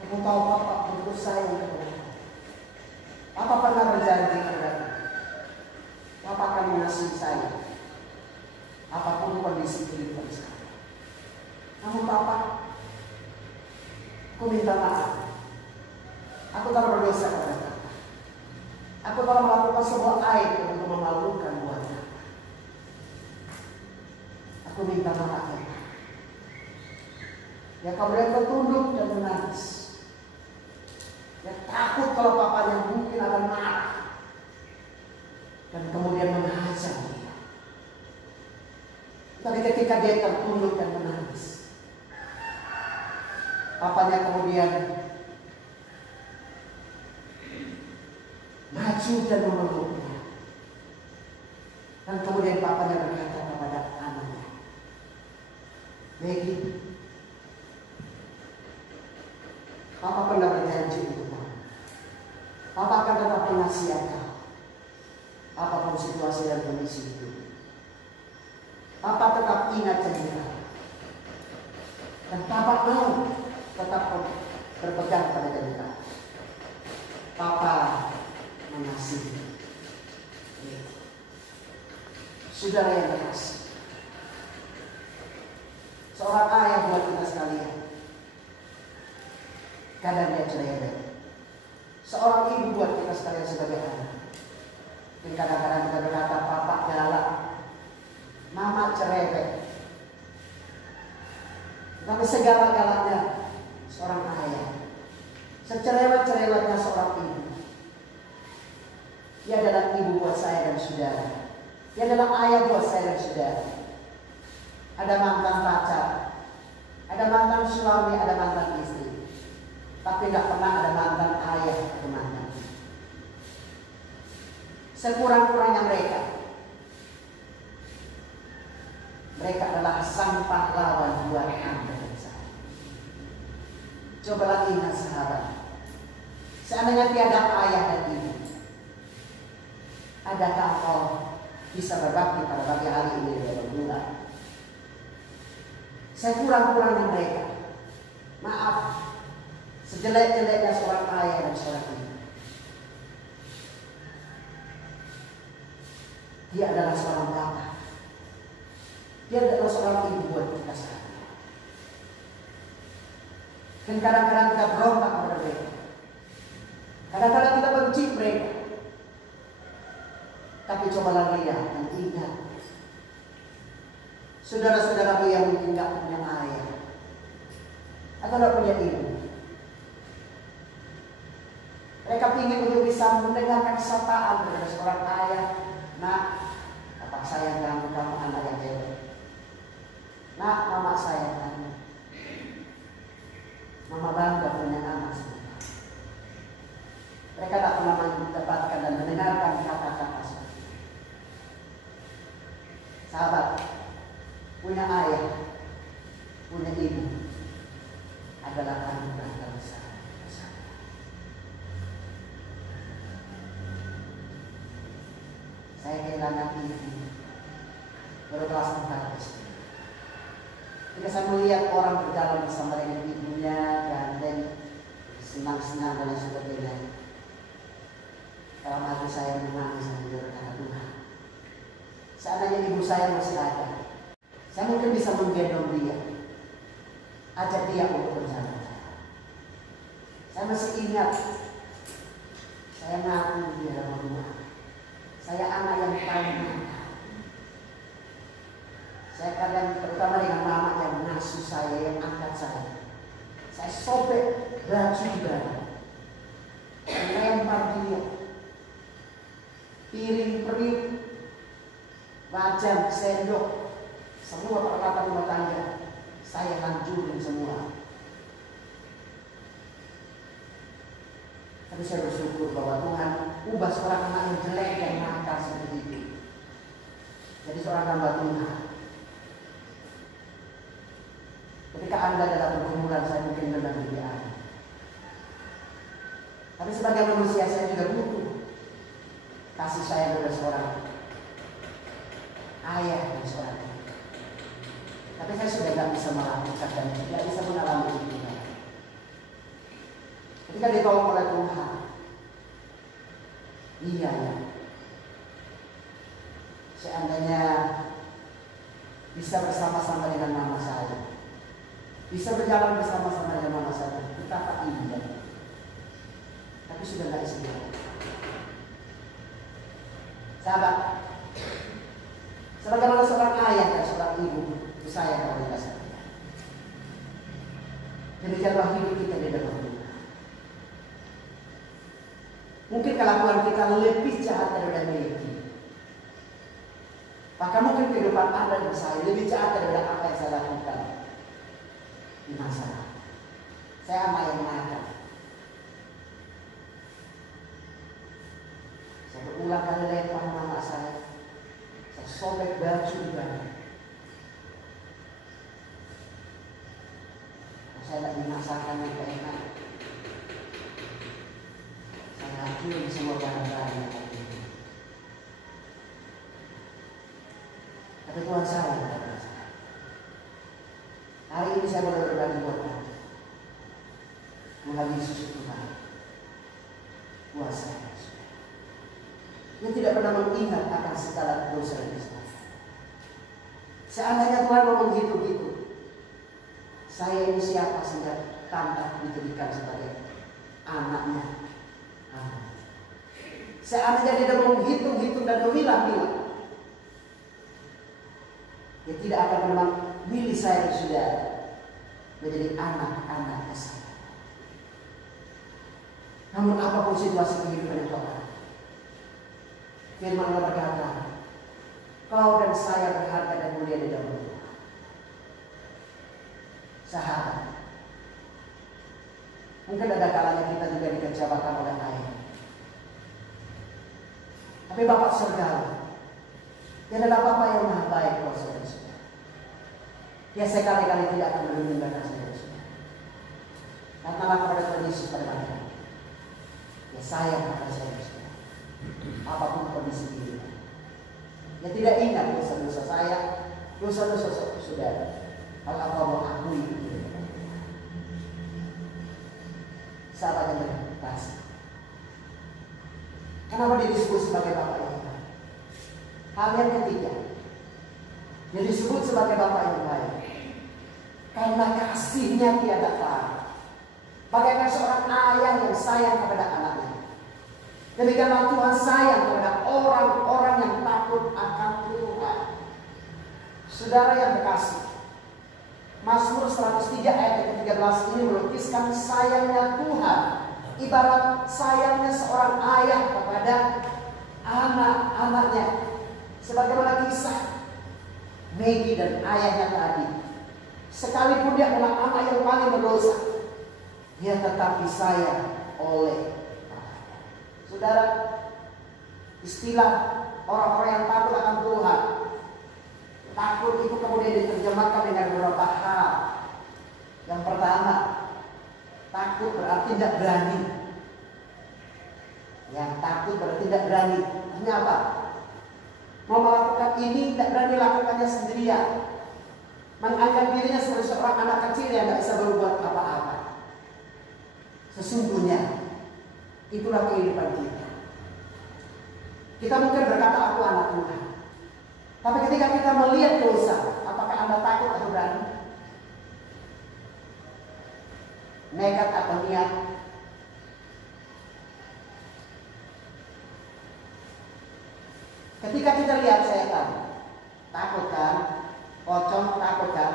aku tahu papa begitu sayang kepada aku. Papa pernah berjanji kepada aku, papa akan mengasihi saya apapun kondisi kehidupan sekarang. Namun papa, aku minta maaf. Aku telah berdosa kepada papa. Aku telah melakukan sebuah aib untuk memalukan buat papa. Aku minta maaf ya." Dia kemudian tertunduk dan menangis. Dia takut kalau papanya mungkin akan marah dan kemudian menghajar dia. Tapi ketika dia tertunduk dan menangis, papanya kemudian maju dan memeluknya. Dan kemudian papanya berkata kepada anaknya, "Maggie, papa pernah berjanji untuk kamu. Papa akan tetap mengasihi kau apapun situasi dan kondisi itu. Papa tetap ingat janji kamu. Dan papa mau tetap berpegang pada janji kamu. Papa mengasihi." Saudara yang terkasih, seorang ayah buat kita sekalian, kadang dia cerewet. Seorang ibu buat kita sekalian sebagai anak, dan kadang-kadang kita berkata, "Papa galak, mama cerewet." Tapi segala-galanya seorang ayah, secerewet-cerewetnya seorang ibu, dia adalah ibu buat saya dan saudara. Dia adalah ayah buat saya dan saudara. Ada mantan pacar, ada mantan suami, ada mantan istri, tapi tidak pernah ada mantan ayah atau mantan. Sekurang-kurangnya mereka adalah sang pahlawan buat Anda dan saya. Cobalah ingat sahabat, seandainya tiada ayah dan ibu, adakah kau bisa berbakti pada pagi hari ini dengan bulan? Saya kurang-kurang di mereka. Maaf, sejelek-jeleknya seorang ayah dan seorang ibu, dia adalah seorang bapak. Dia adalah seorang ibu buat kita sekarang. Dan kadang-kadang kita berontak kepada mereka. Kadang-kadang kita benci mereka. Tapi cobalah lihat dan ingat, saudara-saudaramu yang mungkin tidak punya ayah atau tidak punya ibu, mereka ingin untuk bisa mendengarkan sapaan dari seorang ayah. Nak, bapak sayang kamu anak yang hebat. Nak, mama sayang kamu. Mama bangga punya anak seperti. Mereka tak pernah mendapatkan dan mendengarkan kata-kata seperti itu. Sahabat, punya ayah, punya ibu adalah anugerah terbesar. Saya kehilangan ibu baru kelas 4 SD. Ketika saya melihat orang berjalan bersama dengan ibunya, gandeng, senang-senang dan sebagainya, dalam hati saya menangis dan berkata, Tuhan, seandainya ibu saya masih ada, saya mungkin bisa menggendong dia, ajak dia untuk berjalan. Saya masih ingat, saya ngaku di dalam rumah, saya anak yang paling nakal. Saya kadang terutama dengan mama yang mengasuh saya, yang angkat saya sobek baju baru, lempar dia, piring periuk, wajan, sendok, semua peralatan rumah tangga saya hancurin semua. Tapi saya bersyukur bahwa Tuhan ubah seorang anak yang jelek dan nakal seperti itu jadi seorang hamba Tuhan. Ketika Anda dalam pergumulan, saya mungkin benar lebih ada. Tapi sebagai manusia saya juga butuh kasih sayang dari seorang ayah dan seorang ibu. Tapi saya sudah tidak bisa melakukan dan tidak bisa mengalami itu. Ketika ditolong oleh Tuhan, iya ya. Seandainya bisa bersama-sama dengan mama saya, bisa berjalan bersama-sama dengan mama saya, betapa indah. Tapi sudah tidak istimewa. Sahabat, sebagaimana seorang ayah dan seorang ibu saya kepada kita sekalian, demikianlah hidup kita di dalam Tuhan. Mungkin kelakuan kita lebih jahat daripada mereka. Bahkan mungkin kehidupan Anda dan saya lebih jahat daripada apa yang saya lakukan di masa lalu. Saya anak yang nakal. Saya berulang kali lempar mama saya sobek baju di badan. Saya tidak dimasakan yang enak. Saya hancurin semua barang-barang. Tapi Tuhan saya, hari ini saya boleh berbagi buat Anda. Tuhan Yesus Tuhan, Tuhan saya. Dia tidak pernah mengingat akan segala dosa dan kesalahan. Seandainya Tuhan mau menghitung-hitung, saya ini siapa sehingga tanpa dijadikan sebagai anaknya. Seandainya dia tidak menghitung-hitung dan memilah-milah, dia tidak akan pernah milih saya dan saudara menjadi anak-anak saya. Namun apapun situasi kehidupan yang ada, firman Allah berkata, kau dan saya berharga dan mulia di dalam Tuhan. Sahabat, mungkin ada kalanya kita juga dikecewakan oleh ayah. Tapi Bapak surgawi, Dia adalah Bapa yang maha baik kalau saudara-saudara. Dia sekali-kali tidak akan meninggalkan saudara-saudara. Karena Dia sayang kepada saya, apapun kondisi diri. Dia tidak ingat dosa-dosa saya, dosa-dosa saudara. Kalau apa mau akui itu. Sahabat yang berkasih. Kenapa dia disebut sebagai Bapa yang baik? Hal yang ketiga, dia disebut sebagai Bapa yang baik karena kasihnya tiada tara. Bagaikan seorang ayah yang sayang kepada anaknya. Demikianlah Tuhan sayang kepada orang-orang yang takut akan Tuhan. Saudara yang terkasih, Mazmur 103 ayat ke-13 ini melukiskan sayangnya Tuhan, ibarat sayangnya seorang ayah kepada anak-anaknya. Sebagaimana kisah Megi dan ayahnya tadi. Sekalipun dia adalah anak yang paling berdosa, dia tetap disayang oleh bapaknya. Saudara, istilah orang-orang yang takut akan Tuhan, takut itu kemudian diterjemahkan dengan beberapa hal. Yang pertama, takut berarti tidak berani. Yang takut berarti tidak berani. Artinya apa? Mau melakukan ini tidak berani lakukannya sendirian. Menganggap dirinya sebagai seorang anak kecil yang tidak bisa berbuat apa-apa. Sesungguhnya itulah kehidupan kita. Kita mungkin berkata aku anak Tuhan, tapi ketika kita melihat dosa, apakah Anda takut atau berani? Nekat atau niat? Ketika kita lihat setan, takut kan? Pocong, takut kan?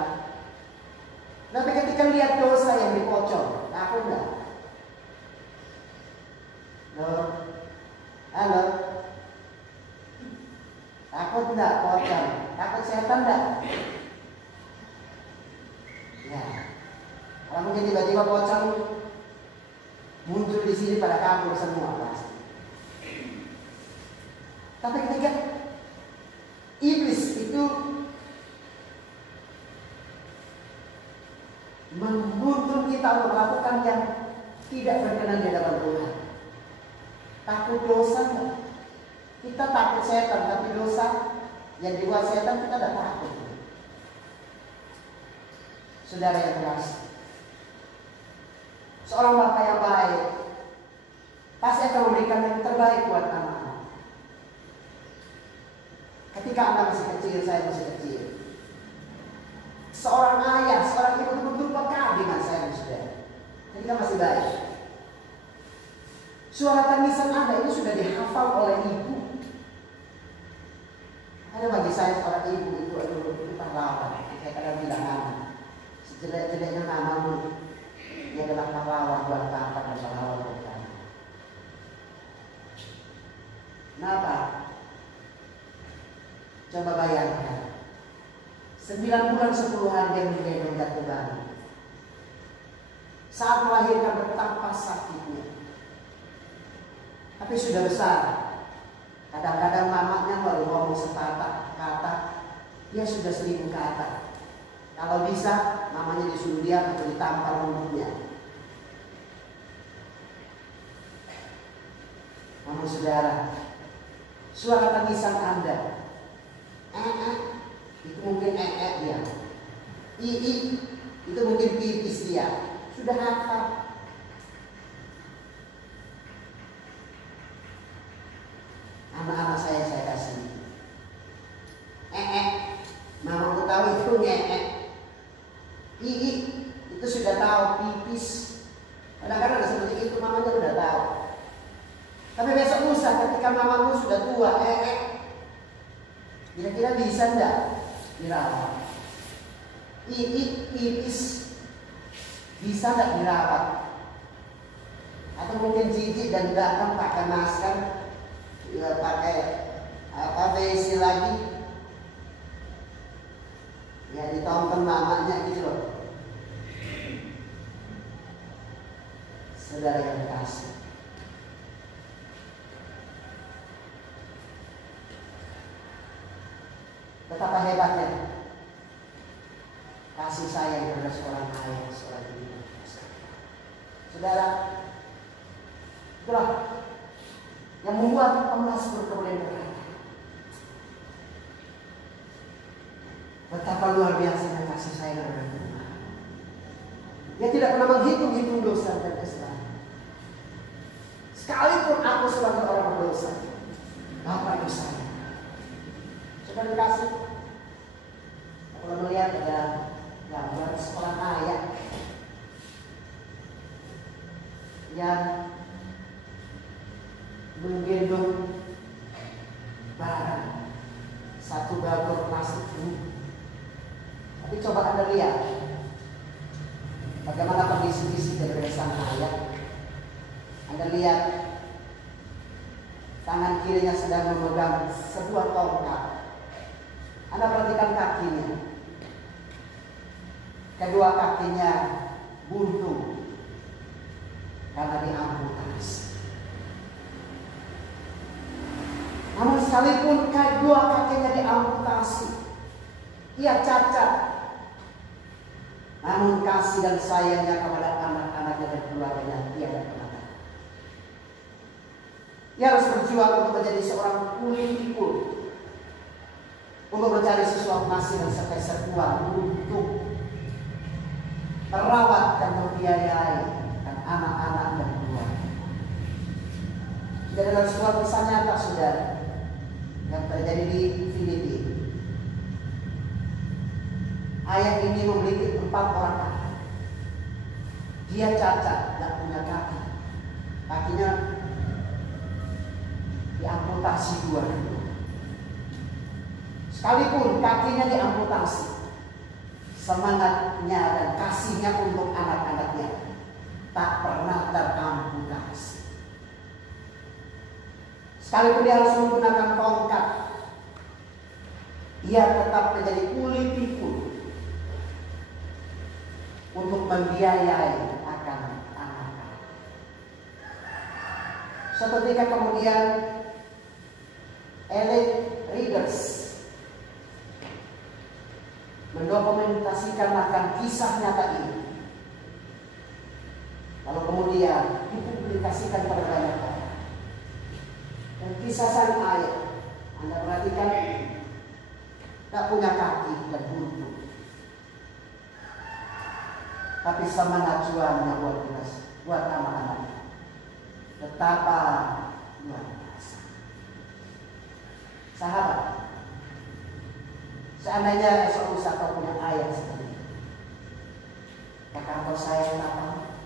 Tapi ketika lihat dosa yang dipocong, takut enggak? Halo? Takut enggak pocong? Takut setan enggak? Ya. Kalau mungkin tiba-tiba pocong muncul di sini pada kabur semua pasti. Tapi ketika iblis itu menuntun kita untuk melakukan yang tidak berkenan di hadapan Tuhan, takut dosa enggak? Kita takut setan, tapi dosa yang dibuat setan kita tidak takut. Saudara yang terkasih, seorang bapak yang baik pasti akan memberikan yang terbaik buat anak-anak. Ketika Anda masih kecil, saya masih kecil, seorang ayah, seorang ibu betul-betul peka dengan saya dan saudara. Ketika masih baik, suara tangisan Anda itu sudah dihafal oleh ibu. Ada bagi saya seorang ibu itu pahlawan. Saya kadang bilang anak, sejelek-jeleknya namamu, dia adalah pahlawan buat bapak dan pahlawan buat kamu. Kenapa? Coba bayangkan, 9 bulan 10 hari dia menggendong jatuh bangun. Saat melahirkan betapa sakitnya. Tapi sudah besar. Kadang-kadang mamanya baru ngomong sepatah kata, dia sudah 1000 kata. Kalau bisa, mamanya disuruh dia atau ditampar mulutnya. Namun saudara, suara tangisan Anda, itu mungkin dia, itu mungkin pipis dia, sudah hafal. Anak-anak saya kasih mama tahu itu itu sudah tahu pipis. Kadang-kadang ada seperti itu, mamanya sudah tahu. Tapi besok lusa ketika mamamu sudah tua, kira-kira bisa enggak dirawat? Pipis bisa enggak dirawat? Atau mungkin jijik dan datang pakai masker, pakai WC lagi, ya ditonton mamanya gitu loh. Saudara yang kasih, betapa hebatnya kasih sayang kepada seorang ayah, seorang ibu. Saudara, itulah yang membuat pemazmur kemudian berkata, betapa luar biasa kasih sayang dari Tuhan. Dia tidak pernah menghitung-hitung dosa dan kesalahan. Sekalipun aku sebagai orang berdosa, Bapa itu sayang. Sudah dikasih. Kalau melihat ada gambar seorang ayah yang menggendong barang satu bagor plastik ini. Tapi coba Anda lihat bagaimana kondisi dari sang ayah. Anda lihat tangan kirinya sedang memegang sebuah tongkat. Anda perhatikan kakinya. Kedua kakinya buntu karena diamputasi. Namun sekalipun kedua kakinya diamputasi, ia cacat. Namun kasih dan sayangnya kepada anak-anaknya dan keluarganya tiada pernah. Ia harus berjuang untuk menjadi seorang kuli pikul, untuk mencari sesuatu nasi dan sepeser uang untuk merawat dan membiayai dan anak-anak dan keluarga. Jadi dalam sebuah kisah nyata saudara yang terjadi di Filipina. Ayah ini memiliki 4 orang anak. Dia cacat, tidak punya kaki. Kakinya diamputasi 2. Sekalipun kakinya diamputasi, semangatnya dan kasihnya untuk anak-anaknya tak pernah teramputasi. Sekalipun dia harus menggunakan tongkat, ia tetap menjadi kuli pikul untuk membiayai akan anak-anak. Suatu ketika kemudian Elite Readers mendokumentasikan akan kisah nyata ini. Lalu kemudian dipublikasikan pada banyak orang. Dan kisah sang ayah, Anda perhatikan, tak punya kaki dan buntu. Tapi semangat juangnya buat kita, buat anak-anak. Betapa luar biasa. Sahabat, seandainya esok lusa kau punya ayah seperti itu, apakah kau sayang papa?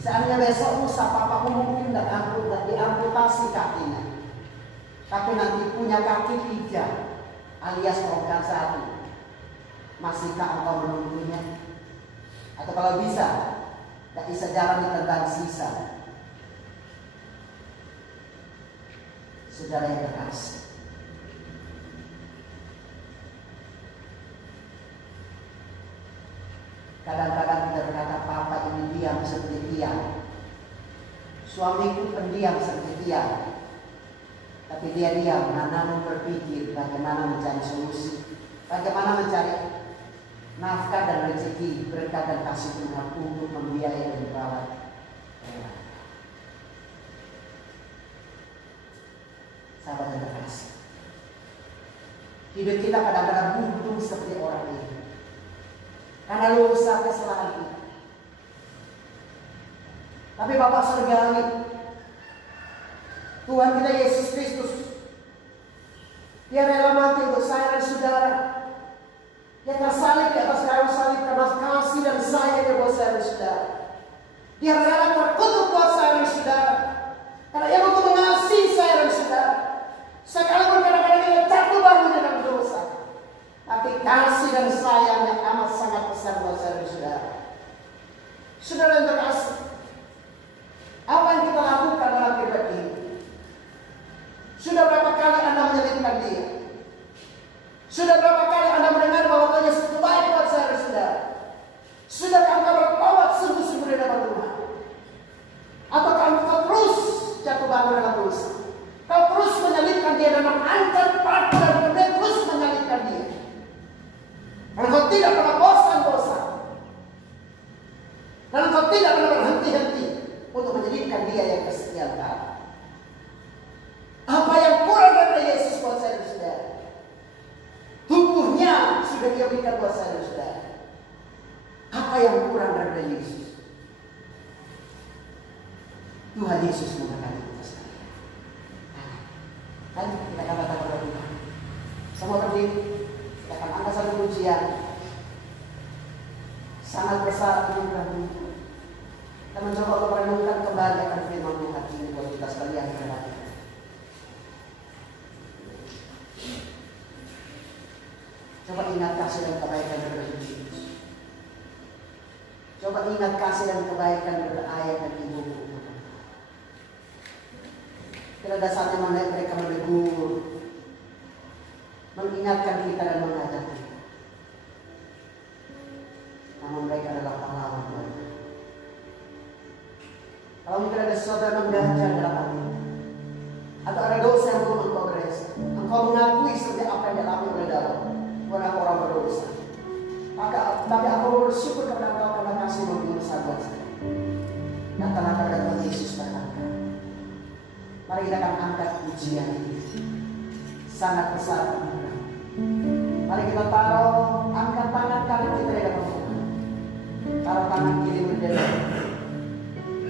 Seandainya besok lusa papamu mungkin tidak diamputasi kakinya, tapi nanti punya kaki 3 alias organ 1. Masihkah engkau menunggunya? Atau kalau bisa, tak bisa jalan ditendang sisa? Saudara yang terkasih, kadang-kadang kita berkata, papa ini diam seperti tiang, suamiku pendiam seperti tiang. Tapi dia diam, namun berpikir bagaimana mencari solusi, bagaimana mencari nafkah dan rezeki, berkat dan kasih Tuhan untuk membiayai dan merawat. Sahabat yang terkasih, hidup kita kadang-kadang buntu seperti orang ini karena dosa kesalahan kita. Tapi Bapa Surgawi, Tuhan kita Yesus Kristus, Dia rela mati untuk saya dan saudara. Dia tersalib di atas kayu salib karena kasih dan sayangnya buat saya dan saudara. Dia rela terkutuk buat saya dan saudara karena Ia mau mengasihi saya dan saudara. Sekalipun kadang-kadang kita jatuh bangun dalam dosa, tapi kasih dan sayang yang amat sangat besar buat saya dan saudara. Saudara yang terkasih, apa yang kita lakukan dalam hidup ini? Sudah berapa kali Anda menyelipkan dia? Sudah berapa kali Anda mendengar bahwa Tuhan Yesus baik buat saya dan saudara? Sudahkah Anda bertobat sungguh-sungguh di hadapan Tuhan? Atau Anda terus jatuh bangun dalam dosa? Kau terus menyalibkan dia dan mengangkat paku dan kemudian terus menyalibkan dia. Dan kau tidak pernah bosan-bosan. Dan kau tidak pernah berhenti-henti untuk menyalibkan Dia yang kesekian kali. Apa yang kurang dari Yesus buat saya dan saudara? Tubuhnya sudah Dia berikan buat saya dan saudara. Apa yang kurang dari Yesus? Tuhan Yesus memberkati kita sekalian. Ayo kita katakan kepada Tuhan. Semua berdiri. Kita akan angkat satu pujian. Sangat besar anugerah-Mu. Kita mencoba untuk merenungkan kembali akan firman Tuhan ini buat kita sekalian. Coba ingat kasih dan kebaikan dari Yesus. Coba ingat kasih dan kebaikan dari ayah dan ibumu. Tidak ada saatnya mereka menegur, mengingatkan kita dan mengajar kita. Namun mereka adalah pahlawan Tuhan. Kalau mungkin ada sesuatu yang mengganjal dalam hati, atau ada dosa yang belum engkau berdosa, engkau mengakui setiap apa yang dialami oleh dalam orang berdosa. Tapi aku bersyukur kepada Engkau karena kasih membunuh sahabat saya. Datanglah kepada Tuhan Yesus berkata, mari kita akan angkat pujian ini. Sangat besar. Mari kita taruh, angkat tangan kanan kita di depan Tuhan. Taruh tangan kiri di depan.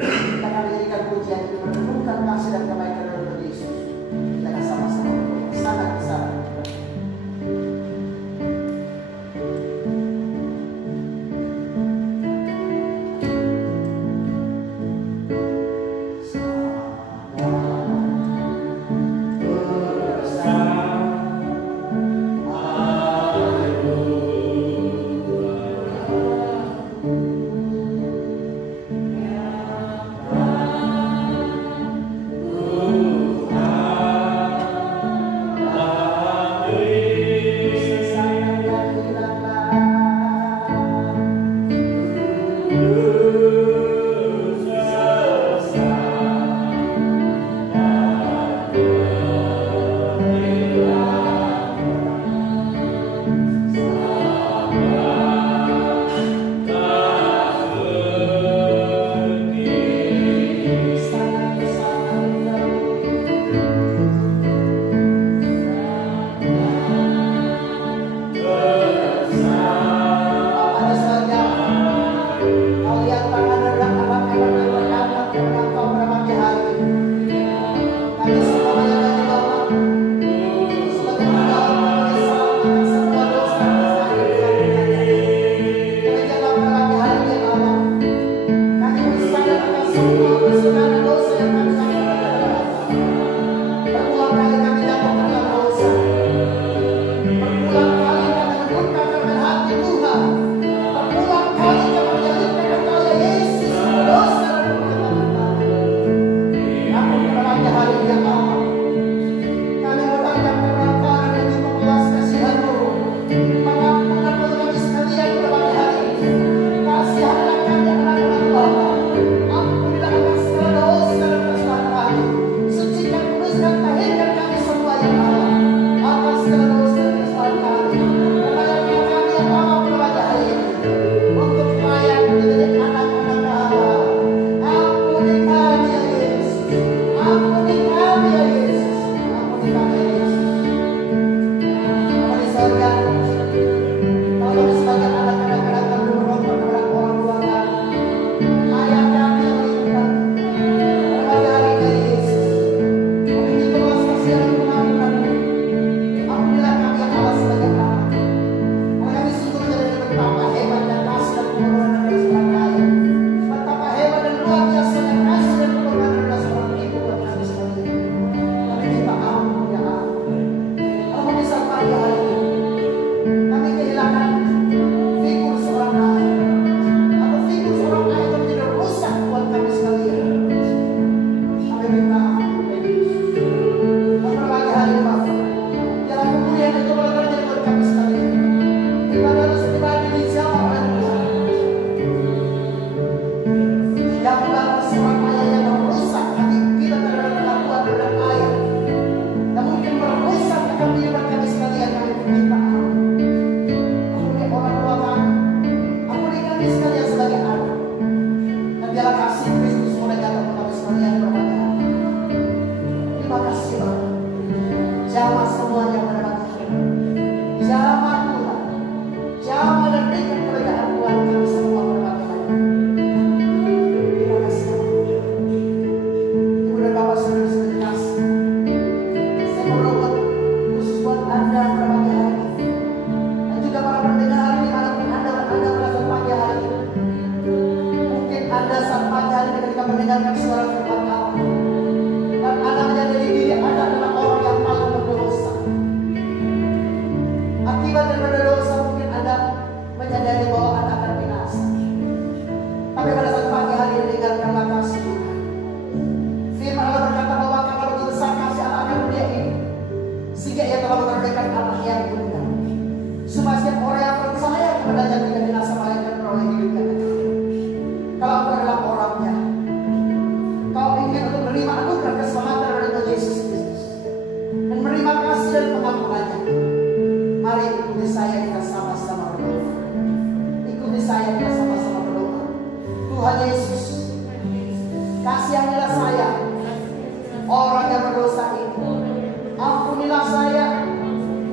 Kita akan dirikan pujian ini merenungkan kasih dan kebaikan dari Tuhan Yesus. Kita akan sama-sama berdoa. Sangat besar. Biarlah kasih Kristus mulai datang kepada sekalian. saya, kita sama-sama berdoa. Tuhan Yesus, kasihanilah saya, orang yang berdosa ini. Ampunilah saya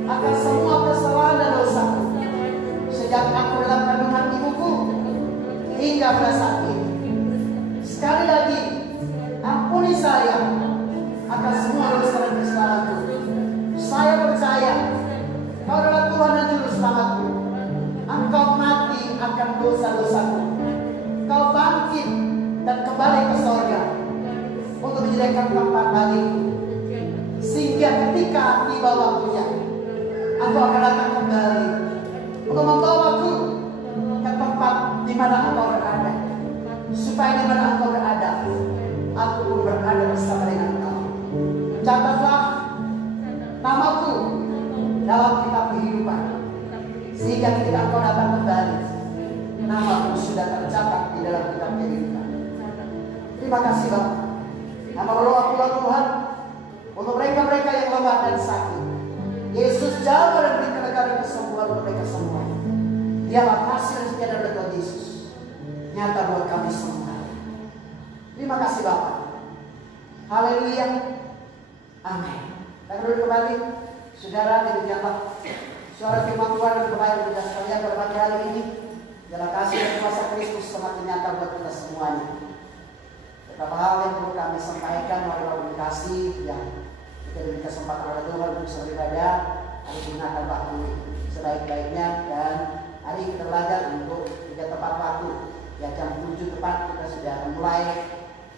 akan semua kesalahan dan dosa sejak aku dalam kandungan ibuku hingga pada saat ini. Sekali lagi, ampuni saya akan semua dosa dan kesalahanku. Saya percaya Kau adalah Tuhan dan Juru Selamatku. Engkau mati akan dosa-dosaku. Kau bangkit dan kembali ke surga untuk menyediakan tempat bagiku, sehingga ketika tiba waktunya Engkau akan datang kembali untuk membawaku ke tempat di mana Engkau berada, supaya di mana Engkau berada, aku pun berada bersama dengan Engkau. Catatlah namaku dalam kitab kehidupan, sehingga ketika Engkau datang kembali, namaku sudah tercatat di dalam kitab kehidupan. Terima kasih Bapak. Nama berdoa pula Tuhan untuk mereka-mereka yang lemah dan sakit. Yesus jawab dan berikan negara kesembuhan untuk mereka semua. Dialah kasih dan setia dari Tuhan Yesus nyata buat kami semua. Terima kasih Bapak. Haleluya. Amin. Dan dulu kembali, saudara, demikianlah suara firman Tuhan dan kebaikan kita sekalian pada pagi hari ini. Dalam kasih dan kuasa Kristus semakin nyata buat kita semuanya. Beberapa hal yang perlu kami sampaikan, mari Bapak kasih yang kita diberi kesempatan oleh Tuhan untuk beribadah. Kami gunakan waktu sebaik-baiknya, dan hari kita belajar untuk 3 tepat waktu. Ya, jam 7 tepat kita sudah akan mulai.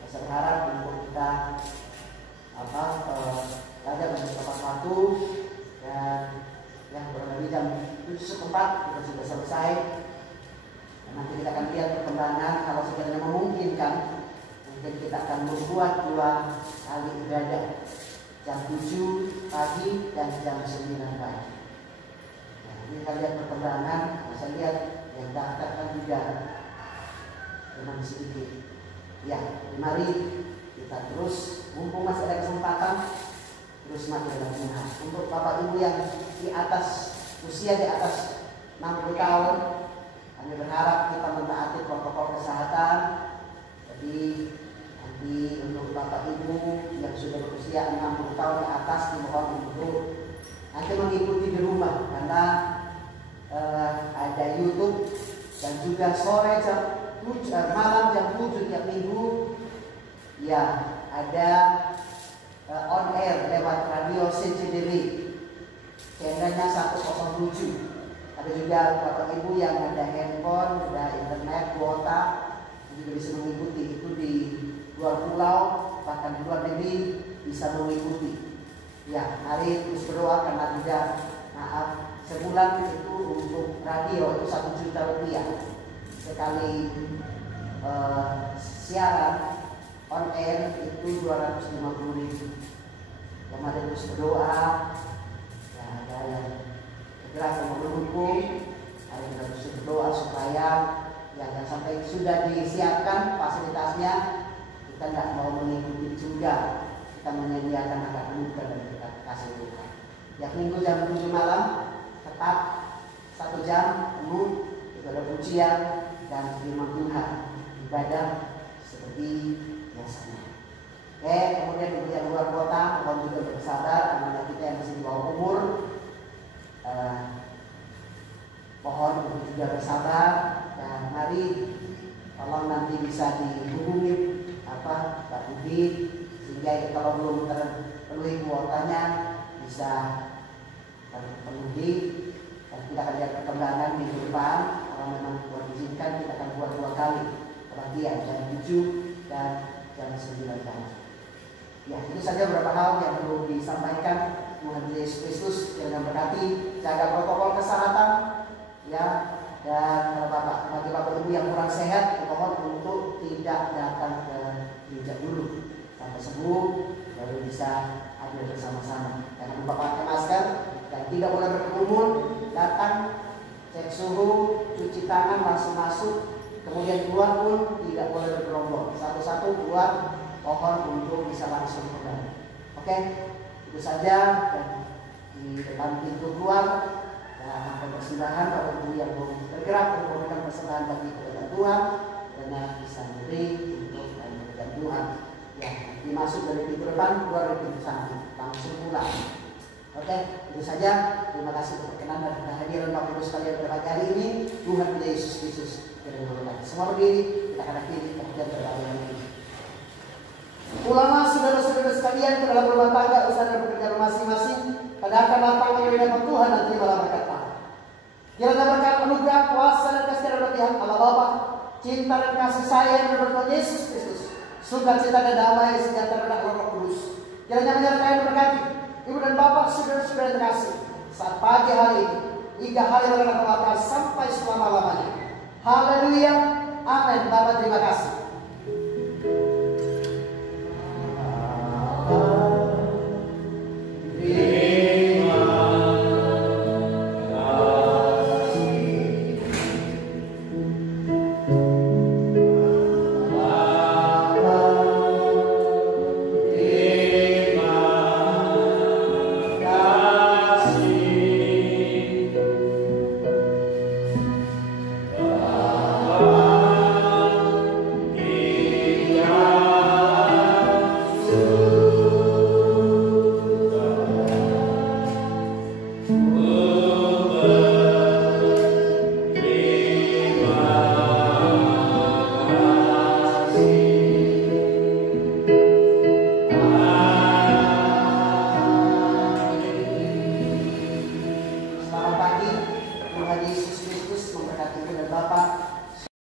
Saya berharap untuk kita belajar untuk tepat waktu, dan yang kurang lebih jam 7 setempat kita sudah selesai. Dan nanti kita akan lihat perkembangan. Kalau sekiranya memungkinkan, mungkin kita akan membuat 2 kali ibadah, jam 7 pagi dan jam 9 pagi. Nah, ini kita lihat perkembangan. Saya lihat yang daftar kan juga memang sedikit. Ya, mari kita terus, mumpung masih ada kesempatan, terus mati dalam Tuhan. Untuk Bapak Ibu yang di atas usia di atas 60 tahun, kami berharap kita mentaati protokol kesehatan. Jadi nanti untuk Bapak Ibu yang sudah berusia 60 tahun ke atas, dimohon untuk nanti mengikuti di rumah, karena ada YouTube, dan juga sore malam jam 7 tiap minggu ya ada on air lewat radio CCTV channelnya 107. Ada juga Bapak Ibu yang ada handphone, ada internet, kuota, juga bisa mengikuti itu di luar pulau, bahkan di luar negeri bisa mengikuti. Ya, mari terus berdoa, karena juga sebulan itu untuk radio itu 1 juta rupiah sekali siaran on air itu 250.000. Yang mari terus berdoa. Ya, ada yang jelas yang mendukung, hari kita terus berdoa supaya jangan sampai sudah disiapkan fasilitasnya kita nggak mau mengikuti juga, kita menyediakan agak mudah dan kita kasih Tuhan. Ya, minggu jam 7 malam tetap 1 jam penuh ibadah pujian dan firman Tuhan, ibadah seperti biasanya. Oke, kemudian ibu yang luar kota mohon juga bersabar, karena kita yang masih di bawah umur, mohon untuk juga bersabar, dan mari tolong nanti bisa dihubungi Pak Budi, sehingga kalau belum terpenuhi kuotanya bisa terpenuhi, dan kita akan lihat perkembangan minggu depan. Kalau memang diizinkan, kita akan buat 2 kali kebaktian, jam 7 dan jam 9 pagi. Ya, itu saja beberapa hal yang perlu disampaikan mengenai Yesus Kristus yang berkati. Jaga protokol kesehatan, ya, dan kalau bagi Bapak Ibu yang kurang sehat, mohon untuk tidak datang ke gereja dulu sampai sembuh, baru bisa hadir bersama-sama. Jangan lupa pakai masker dan tidak boleh berkerumun. Datang, cek suhu, cuci tangan, langsung masuk, kemudian keluar pun tidak boleh bergerombol. Satu-satu keluar, mohon untuk bisa langsung kembali. Oke, itu saja. Dan di depan pintu keluar, dan persembahan Bapak Ibu yang bergerak untuk memberikan persembahan Tuhan, karena bisa memberi untuk memberikan Tuhan. Ya, dimasuk dari pintu depan, keluar dari pintu samping, langsung pulang. Oke, itu saja. Terima kasih untuk perkenan dan kehadiran Bapak Ibu sekalian pada pagi hari ini. Tuhan kita Yesus Kristus berkati. Semua berdiri, kita akan akhiri pengajian pada pagi hari ini. Ulama saudara-saudara sekalian ke dalam rumah tangga, usaha dan pekerjaan masing-masing, pada akan datang menerima Tuhan dan terimalah berkat Allah. Kiranya berkat anugerah kuasa dan kasih dari Tuhan Allah Bapa, cinta dan kasih sayang dari Tuhan Yesus Kristus, sukacita dan damai sejahtera dari Allah Roh Kudus, kiranya menyertai dan berkati ibu dan bapak saudara-saudara terkasih saat pagi hari ini hingga hari raya Natal sampai selama-lamanya. Haleluya, amin. Bapak terima kasih.